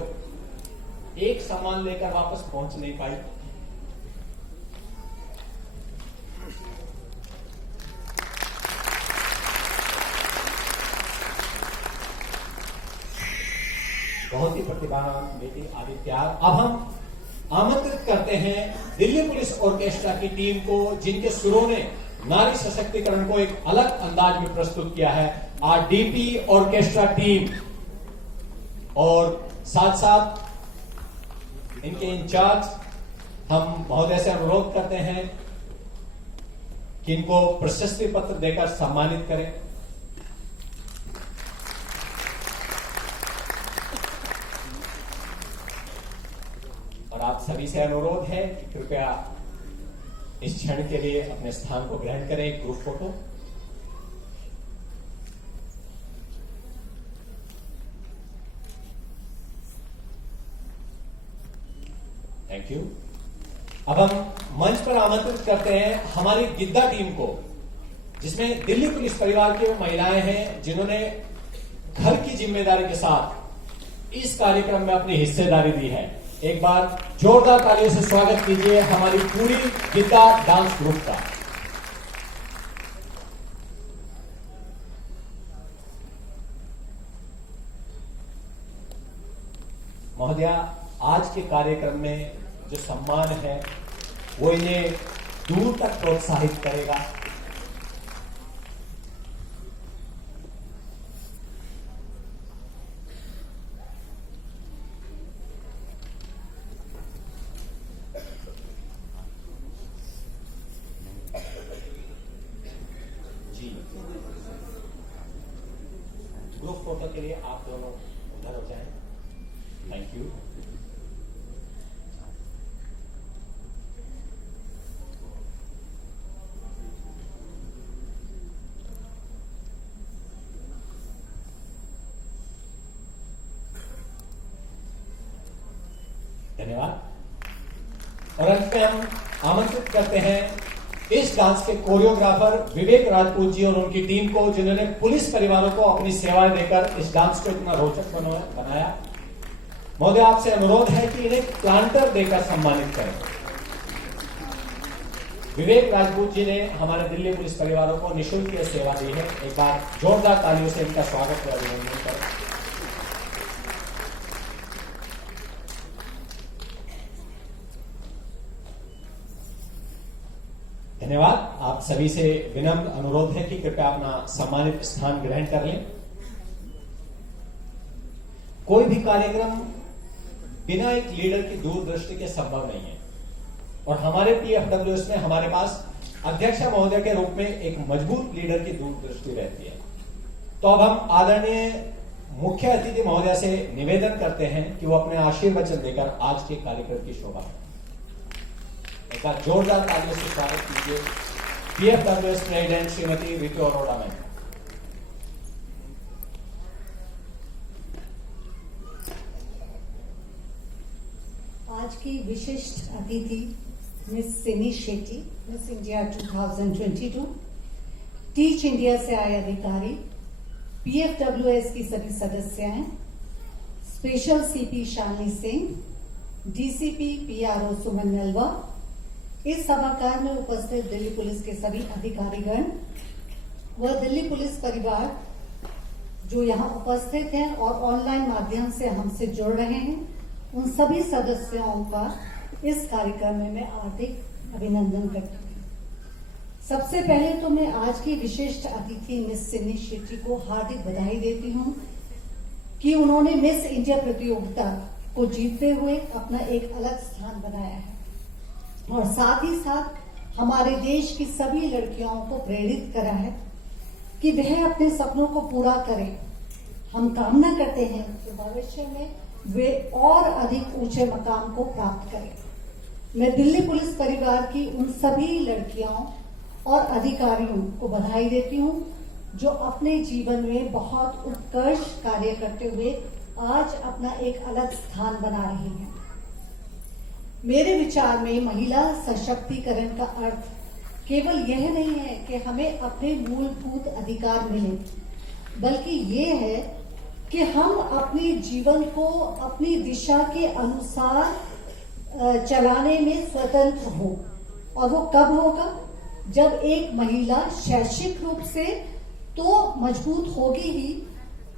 एक सम्मान लेकर वापस पहुंच नहीं पाई। बहुत ही प्रतिभावान बेटी आदित्य। अब हम आमंत्रित करते हैं दिल्ली पुलिस ऑर्केस्ट्रा की टीम को, जिनके सुरों ने नारी सशक्तिकरण को एक अलग अंदाज में प्रस्तुत किया है। डीपी ऑर्केस्ट्रा टीम और साथ साथ इनके इंचार्ज, हम महोदय से अनुरोध करते हैं कि इनको प्रशस्ति पत्र देकर सम्मानित करें। और आप सभी से अनुरोध है कि कृपया इस क्षण के लिए अपने स्थान को ग्रहण करें। एक ग्रुप फोटो। Thank you. अब हम मंच पर आमंत्रित करते हैं हमारी गिद्दा टीम को, जिसमें दिल्ली पुलिस परिवार की महिलाएं हैं, जिन्होंने घर की जिम्मेदारी के साथ इस कार्यक्रम में अपनी हिस्सेदारी दी है। एक बार जोरदार तालियों से स्वागत कीजिए हमारी पूरी गिद्दा डांस ग्रुप का। महोदया, आज के कार्यक्रम में जो सम्मान है वो इन्हें दूर तक प्रोत्साहित करेगा। जी, ग्रुप फोटो के लिए आप दोनों उधर हो जाएं। Thank you. धन्यवाद। और अंत में हम आमंत्रित करते हैं इस डांस के कोरियोग्राफर विवेक राजपूत जी और उनकी टीम को, जिन्होंने पुलिस परिवारों को अपनी सेवाएं देकर इस डांस को इतना रोचक बनाया। महोदय, आपसे अनुरोध है कि इन्हें प्लांटर देकर सम्मानित करें। विवेक राजपूत जी ने हमारे दिल्ली पुलिस परिवारों को निःशुल्क ये सेवा दी है। एक बार जोरदार तालियों से इनका स्वागत और अभिनंदन करें। धन्यवाद। आप सभी से विनम्र अनुरोध है कि कृपया अपना सम्मानित स्थान ग्रहण कर लें। कोई भी कार्यक्रम बिना एक लीडर की दूरदृष्टि के संभव नहीं है और हमारे पीएफडब्ल्यूएस में हमारे पास अध्यक्ष महोदय के रूप में एक मजबूत लीडर की दूरदृष्टि रहती है। तो अब हम आदरणीय मुख्य अतिथि महोदय से निवेदन करते हैं कि वो अपने आशीर्वचन देकर आज के कार्यक्रम की शोभा एक बार जोरदार तालियों से स्वागत कीजिए PFWS president Shrimati Ritu Arora ma'am. आज की विशिष्ट अतिथि miss Sini Shetty, miss India 2022, teach India से आए अधिकारी, पीएफडब्ल्यूएस की सभी सदस्याएं, special CP Shalini Singh, DCP PRO Suman Nalwa, इस सभागार में उपस्थित दिल्ली पुलिस के सभी अधिकारीगण व दिल्ली पुलिस परिवार जो यहाँ उपस्थित हैं और ऑनलाइन माध्यम से हमसे जुड़ रहे हैं, उन सभी सदस्यों का इस कार्यक्रम में मैं हार्दिक अभिनंदन करती हूँ। सबसे पहले तो मैं आज की विशिष्ट अतिथि मिस सिनी शेट्टी को हार्दिक बधाई देती हूँ कि उन्होंने मिस इंडिया प्रतियोगिता को जीतते हुए अपना एक अलग स्थान बनाया है और साथ ही साथ हमारे देश की सभी लड़कियों को प्रेरित करा है कि वह अपने सपनों को पूरा करें। हम कामना करते हैं कि भविष्य में वे और अधिक ऊंचे मकाम को प्राप्त करें। मैं दिल्ली पुलिस परिवार की उन सभी लड़कियों और अधिकारियों को बधाई देती हूं जो अपने जीवन में बहुत उत्कृष्ट कार्य करते हुए आज अपना एक अलग स्थान बना रही हैं। मेरे विचार में महिला सशक्तिकरण का अर्थ केवल यह नहीं है कि हमें अपने मूलभूत अधिकार मिले, बल्कि ये है कि हम अपने जीवन को अपनी दिशा के अनुसार चलाने में स्वतंत्र हो। और वो कब होगा? जब एक महिला शैक्षिक रूप से तो मजबूत होगी ही,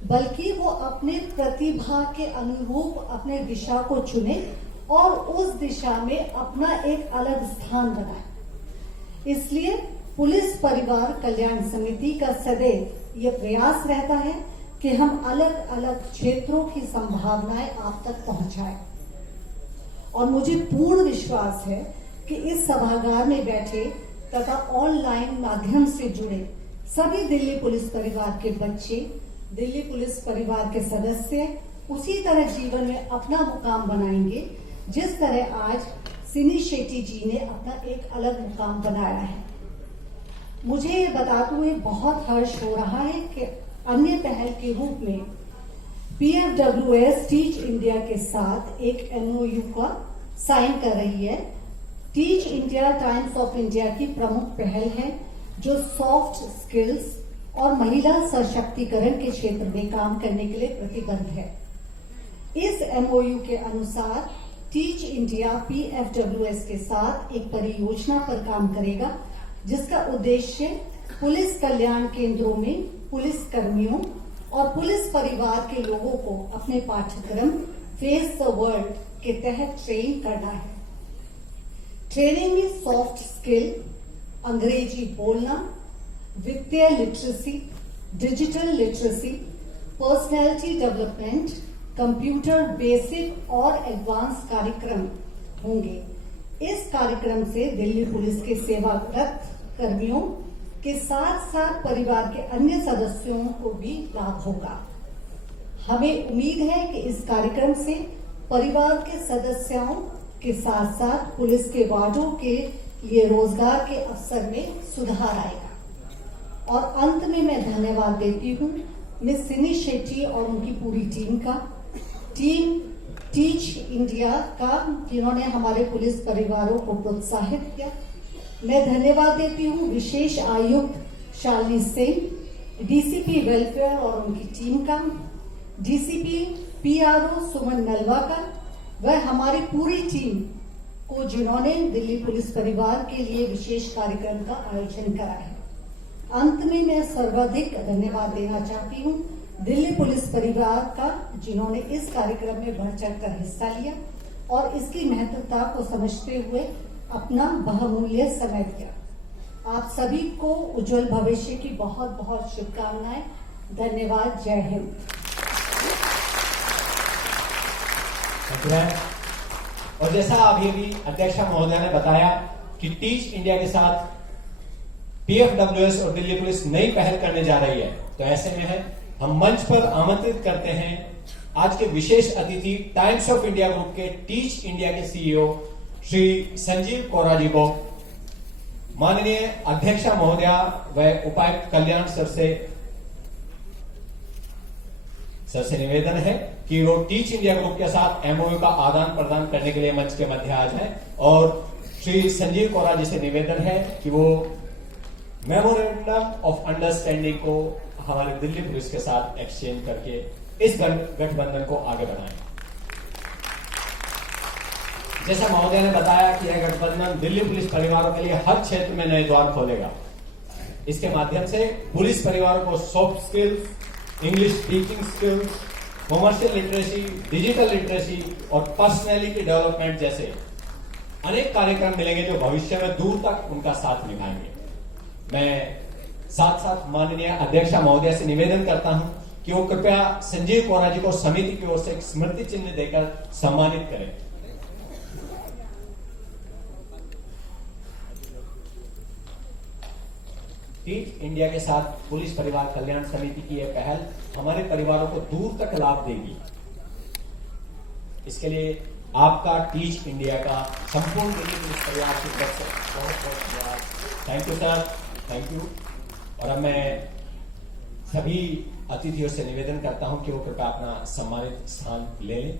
बल्कि वो अपने प्रतिभा के अनुरूप अपने दिशा को चुने और उस दिशा में अपना एक अलग स्थान बनाए। इसलिए पुलिस परिवार कल्याण समिति का सदैव ये प्रयास रहता है कि हम अलग अलग क्षेत्रों की संभावनाएं आप तक पहुंचाएं। और मुझे पूर्ण विश्वास है कि इस सभागार में बैठे तथा ऑनलाइन माध्यम से जुड़े सभी दिल्ली पुलिस परिवार के बच्चे, दिल्ली पुलिस परिवार के सदस्य उसी तरह जीवन में अपना मुकाम बनाएंगे जिस तरह आज सिनी शेट्टी जी ने अपना एक अलग मुकाम बनाया है। मुझे ये बताते हुए बहुत हर्ष हो रहा है कि अन्य पहल के रूप में पीएफडब्ल्यूएस टीच इंडिया के साथ एक एमओयू का साइन कर रही है। Teach India times of India की प्रमुख पहल है जो सॉफ्ट स्किल्स और महिला सशक्तिकरण के क्षेत्र में काम करने के लिए प्रतिबद्ध है। इस एमओयू के अनुसार टीच इंडिया पीएफडब्ल्यूएस के साथ एक परियोजना पर काम करेगा जिसका उद्देश्य पुलिस कल्याण केंद्रों में पुलिस कर्मियों और पुलिस परिवार के लोगों को अपने पाठ्यक्रम फेस द वर्ल्ड के तहत ट्रेन करना है। ट्रेनिंग में सॉफ्ट स्किल, अंग्रेजी बोलना, वित्तीय literacy, digital literacy, personality development, computer basic और एडवांस कार्यक्रम होंगे। इस कार्यक्रम से दिल्ली पुलिस के सेवारत कर्मियों के साथ साथ परिवार के अन्य सदस्यों को भी लाभ होगा। हमें उम्मीद है कि इस कार्यक्रम से परिवार के सदस्यों के साथ साथ पुलिस के वार्डों के लिए रोजगार के अवसर में सुधार आएगा। और अंत में मैं धन्यवाद देती हूँ मिस सिनी शेट्टी और उनकी पूरी टीम का, टीम टीच इंडिया का, जिन्होंने हमारे पुलिस परिवारों को प्रोत्साहित किया। मैं धन्यवाद देती हूँ विशेष आयुक्त शालिनी सिंह, डीसीपी वेलफेयर और उनकी टीम का, डीसीपी PRO सुमन नलवाकर व हमारी पूरी टीम को जिन्होंने दिल्ली पुलिस परिवार के लिए विशेष कार्यक्रम का आयोजन करा है। अंत में मैं सर्वाधिक धन्यवाद देना चाहती हूँ दिल्ली पुलिस परिवार का, जिन्होंने इस कार्यक्रम में बढ़ चढ़कर हिस्सा लिया और इसकी महत्वता को समझते हुए अपना बहुमूल्य समय दिया। आप सभी को उज्जवल भविष्य की बहुत बहुत शुभकामनाएं। धन्यवाद। जय हिंद। और जैसा अभी भी अध्यक्षा महोदय ने बताया कि टीच इंडिया के साथ PFWS और दिल्ली पुलिस नई पहल करने जा रही है, तो ऐसे में है हम मंच पर आमंत्रित करते हैं आज के विशेष अतिथि टाइम्स ऑफ इंडिया ग्रुप के टीच इंडिया के CEO श्री संजीव कोरा जी को। माननीय अध्यक्षा महोदया व उपायुक्त कल्याण सर से निवेदन है कि वो टीच इंडिया ग्रुप के साथ MOU का आदान प्रदान करने के लिए मंच के मध्य आ जाएं और श्री संजीव कोरा जी से निवेदन है कि वो मेमोरेंडम ऑफ अंडरस्टैंडिंग को हमारे दिल्ली पुलिस के साथ एक्सचेंज करके इस गठबंधन को आगे बढ़ाएं। जैसा महोदय ने बताया कि यह गठबंधन दिल्ली पुलिस परिवारों के लिए हर क्षेत्र में नए द्वार खोलेगा। इसके माध्यम से पुलिस परिवारों को soft skills, English speaking skills, commercial literacy, digital literacy और पर्सनैलिटी डेवलपमेंट जैसे अनेक कार्यक्रम मिलेंगे जो भविष्य में दूर तक उनका साथ निभाएंगे। मैं साथ साथ माननीय अध्यक्षा महोदय से निवेदन करता हूं कि वो कृपया संजीव कोरा जी को समिति की ओर से एक स्मृति चिन्ह देकर सम्मानित करें। टीच इंडिया के साथ पुलिस परिवार कल्याण समिति की यह पहल हमारे परिवारों को दूर तक लाभ देगी। इसके लिए आपका टीच इंडिया का संपूर्ण दिल्ली पुलिस परिवार की तरफ से बहुत बहुत धन्यवाद। Thank you sir, thank you. और अब मैं सभी अतिथियों से निवेदन करता हूं कि वो कृपया अपना सम्मानित स्थान ले लें।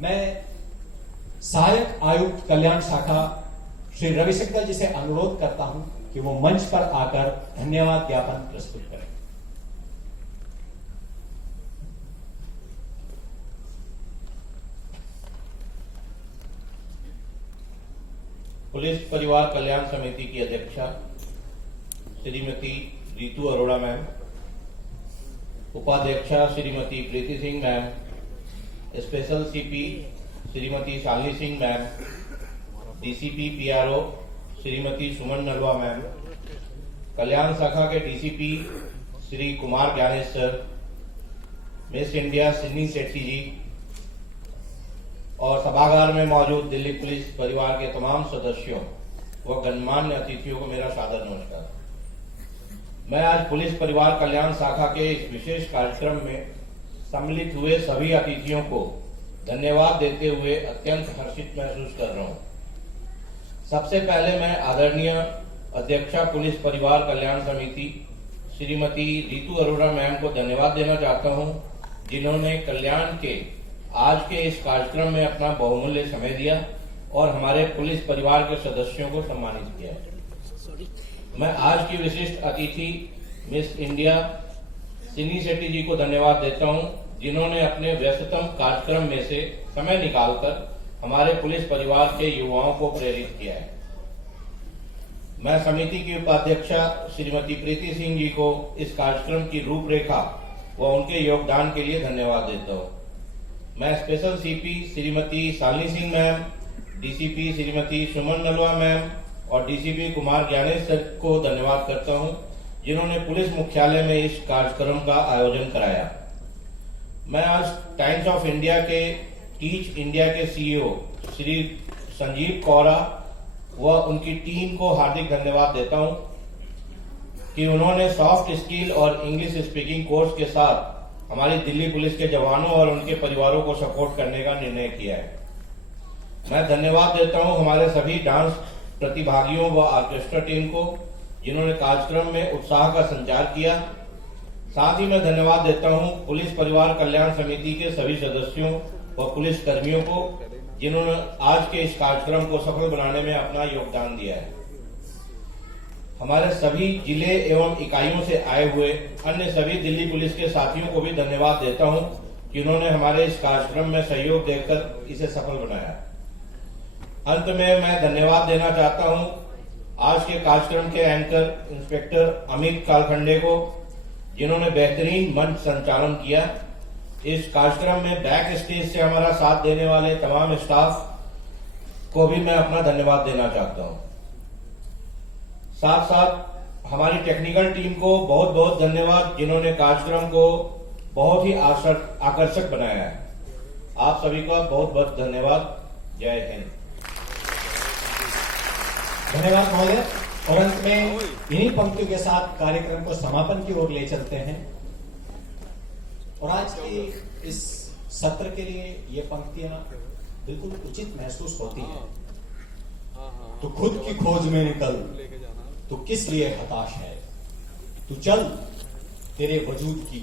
मैं सहायक आयुक्त कल्याण शाखा श्री रविशंकर जी से अनुरोध करता हूं कि वो मंच पर आकर धन्यवाद ज्ञापन प्रस्तुत करें। पुलिस परिवार कल्याण समिति की अध्यक्षा श्रीमती रीतू अरोड़ा मैम, उपाध्यक्षा Shrimati Preeti Singh ma'am, special CP Shrimati Shalini Singh ma'am, DCP PRO Shrimati Suman Nalwa ma'am, कल्याण शाखा के DCP Shri Kumar Gyanesh sir, miss India Sinni Shetty ji और सभागार में मौजूद दिल्ली पुलिस परिवार के तमाम सदस्यों व गणमान्य अतिथियों को मेरा सादर नमस्कार। मैं आज पुलिस परिवार कल्याण शाखा के इस विशेष कार्यक्रम में सम्मिलित हुए सभी अतिथियों को धन्यवाद देते हुए अत्यंत हर्षित महसूस कर रहा हूं। सबसे पहले मैं आदरणीय अध्यक्षा पुलिस परिवार कल्याण समिति श्रीमती रीतू अरोड़ा मैम को धन्यवाद देना चाहता हूं, जिन्होंने कल्याण के आज के इस कार्यक्रम में अपना बहुमूल्य समय दिया और हमारे पुलिस परिवार के सदस्यों को सम्मानित किया। मैं आज की विशिष्ट अतिथि मिस इंडिया सिन्नी शेट्टी जी को धन्यवाद देता हूं, जिन्होंने अपने व्यस्ततम कार्यक्रम में से समय निकालकर हमारे पुलिस परिवार के युवाओं को प्रेरित किया है। मैं समिति की उपाध्यक्षा श्रीमती प्रीति सिंह जी को इस कार्यक्रम की रूपरेखा व उनके योगदान के लिए धन्यवाद देता हूं। मैं special CP Shrimati Shalini Singh ma'am, DCP Shrimati Suman Nalwa ma'am और DCP कुमार ज्ञानेश सर को धन्यवाद करता हूं, जिन्होंने पुलिस मुख्यालय में इस कार्यक्रम का आयोजन कराया। मैं आज टाइम्स ऑफ इंडिया के टीच इंडिया के CEO श्री संजीव कोरा व उनकी टीम को हार्दिक धन्यवाद देता हूं कि उन्होंने सॉफ्ट स्किल और इंग्लिश स्पीकिंग कोर्स के साथ हमारी दिल्ली पुलिस के जवानों और उनके परिवारों को सपोर्ट करने का निर्णय किया है। मैं धन्यवाद देता हूं हमारे सभी डांस प्रतिभागियों व ऑर्केस्ट्रा टीम को, जिन्होंने कार्यक्रम में उत्साह का संचार किया। साथ ही मैं धन्यवाद देता हूं पुलिस परिवार कल्याण समिति के सभी सदस्यों व पुलिस कर्मियों को, जिन्होंने आज के इस कार्यक्रम को सफल बनाने में अपना योगदान दिया है। हमारे सभी जिले एवं इकाइयों से आए हुए अन्य सभी दिल्ली पुलिस के साथियों को भी धन्यवाद देता हूं, जिन्होंने हमारे इस कार्यक्रम में सहयोग देकर इसे सफल बनाया। अंत में मैं धन्यवाद देना चाहता हूं आज के कार्यक्रम के एंकर इंस्पेक्टर अमित कालखंडे को, जिन्होंने बेहतरीन मंच संचालन किया। इस कार्यक्रम में बैक स्टेज से हमारा साथ देने वाले तमाम स्टाफ को भी मैं अपना धन्यवाद देना चाहता हूं। साथ साथ हमारी टेक्निकल टीम को बहुत बहुत धन्यवाद, जिन्होंने कार्यक्रम को बहुत ही आकर्षक बनाया है। आप सभी का बहुत बहुत धन्यवाद। जय हिंद। धन्यवाद महोदय। और अंत में इन्हीं पंक्तियों के साथ कार्यक्रम को समापन की ओर ले चलते हैं। और आज के इस सत्र के लिए ये पंक्तियां बिल्कुल उचित महसूस होती हैं। तू खुद की खोज में निकल, तू किस लिए हताश है, तू चल, तेरे वजूद की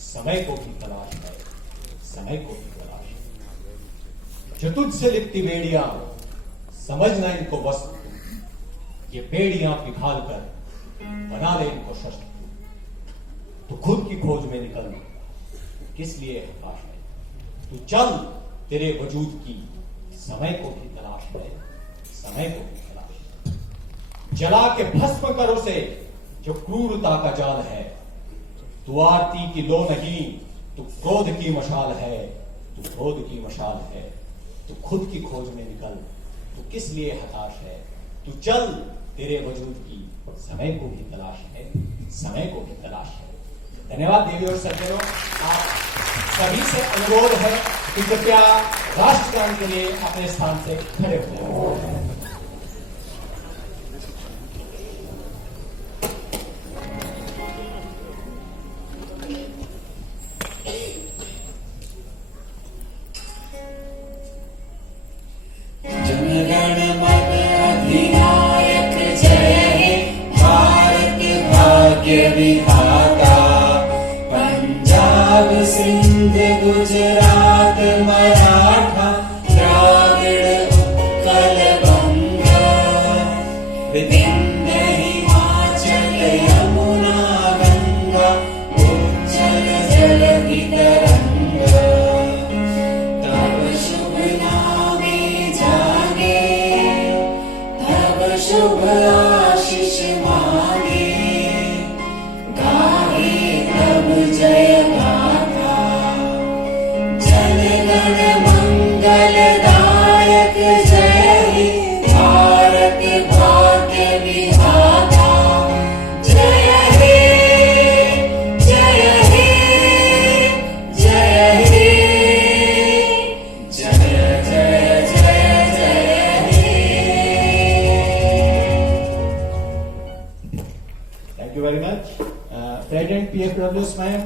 समय को भी तलाश है, समय को भी तलाश है। जो तुझसे लिपटी बेड़ियां, समझना इनको वस्त्र, ये बेड़ियां पिघाल कर बना ले इनको शस्त्र। तू खुद की खोज में निकल, किस लिए हताश है, तू चल, तेरे वजूद की समय को भी तलाश है, समय को भी तलाश है। जला के भस्म कर उसे जो क्रूरता का जाल है, तू आरती की लो नहीं, तू क्रोध की मशाल है, तू क्रोध की मशाल है। तू खुद की खोज में निकल, तू किस लिए हताश है, तू चल, तेरे वजूद की समय को भी तलाश है, समय को भी तलाश है। धन्यवाद देवी और सज्जनों। आप सभी से अनुरोध है कि कृपया राष्ट्रगान के लिए अपने स्थान से खड़े हो जाएं। सिंध गुजरात मराठा द्राविड़ उत्कल गंगा, विंध्य हिमाचल यमुना गंगा, उज्जल जल की तरंगा। तब शुभ नामे जागे, तब शुभ आशीष मांगे, गाहे तब जय मंगलदायक जय हे भारत भाग्य विधाता। जय हे जय हे जय हे जय जय जय जय हे। Thank you very much. President PFW ma'am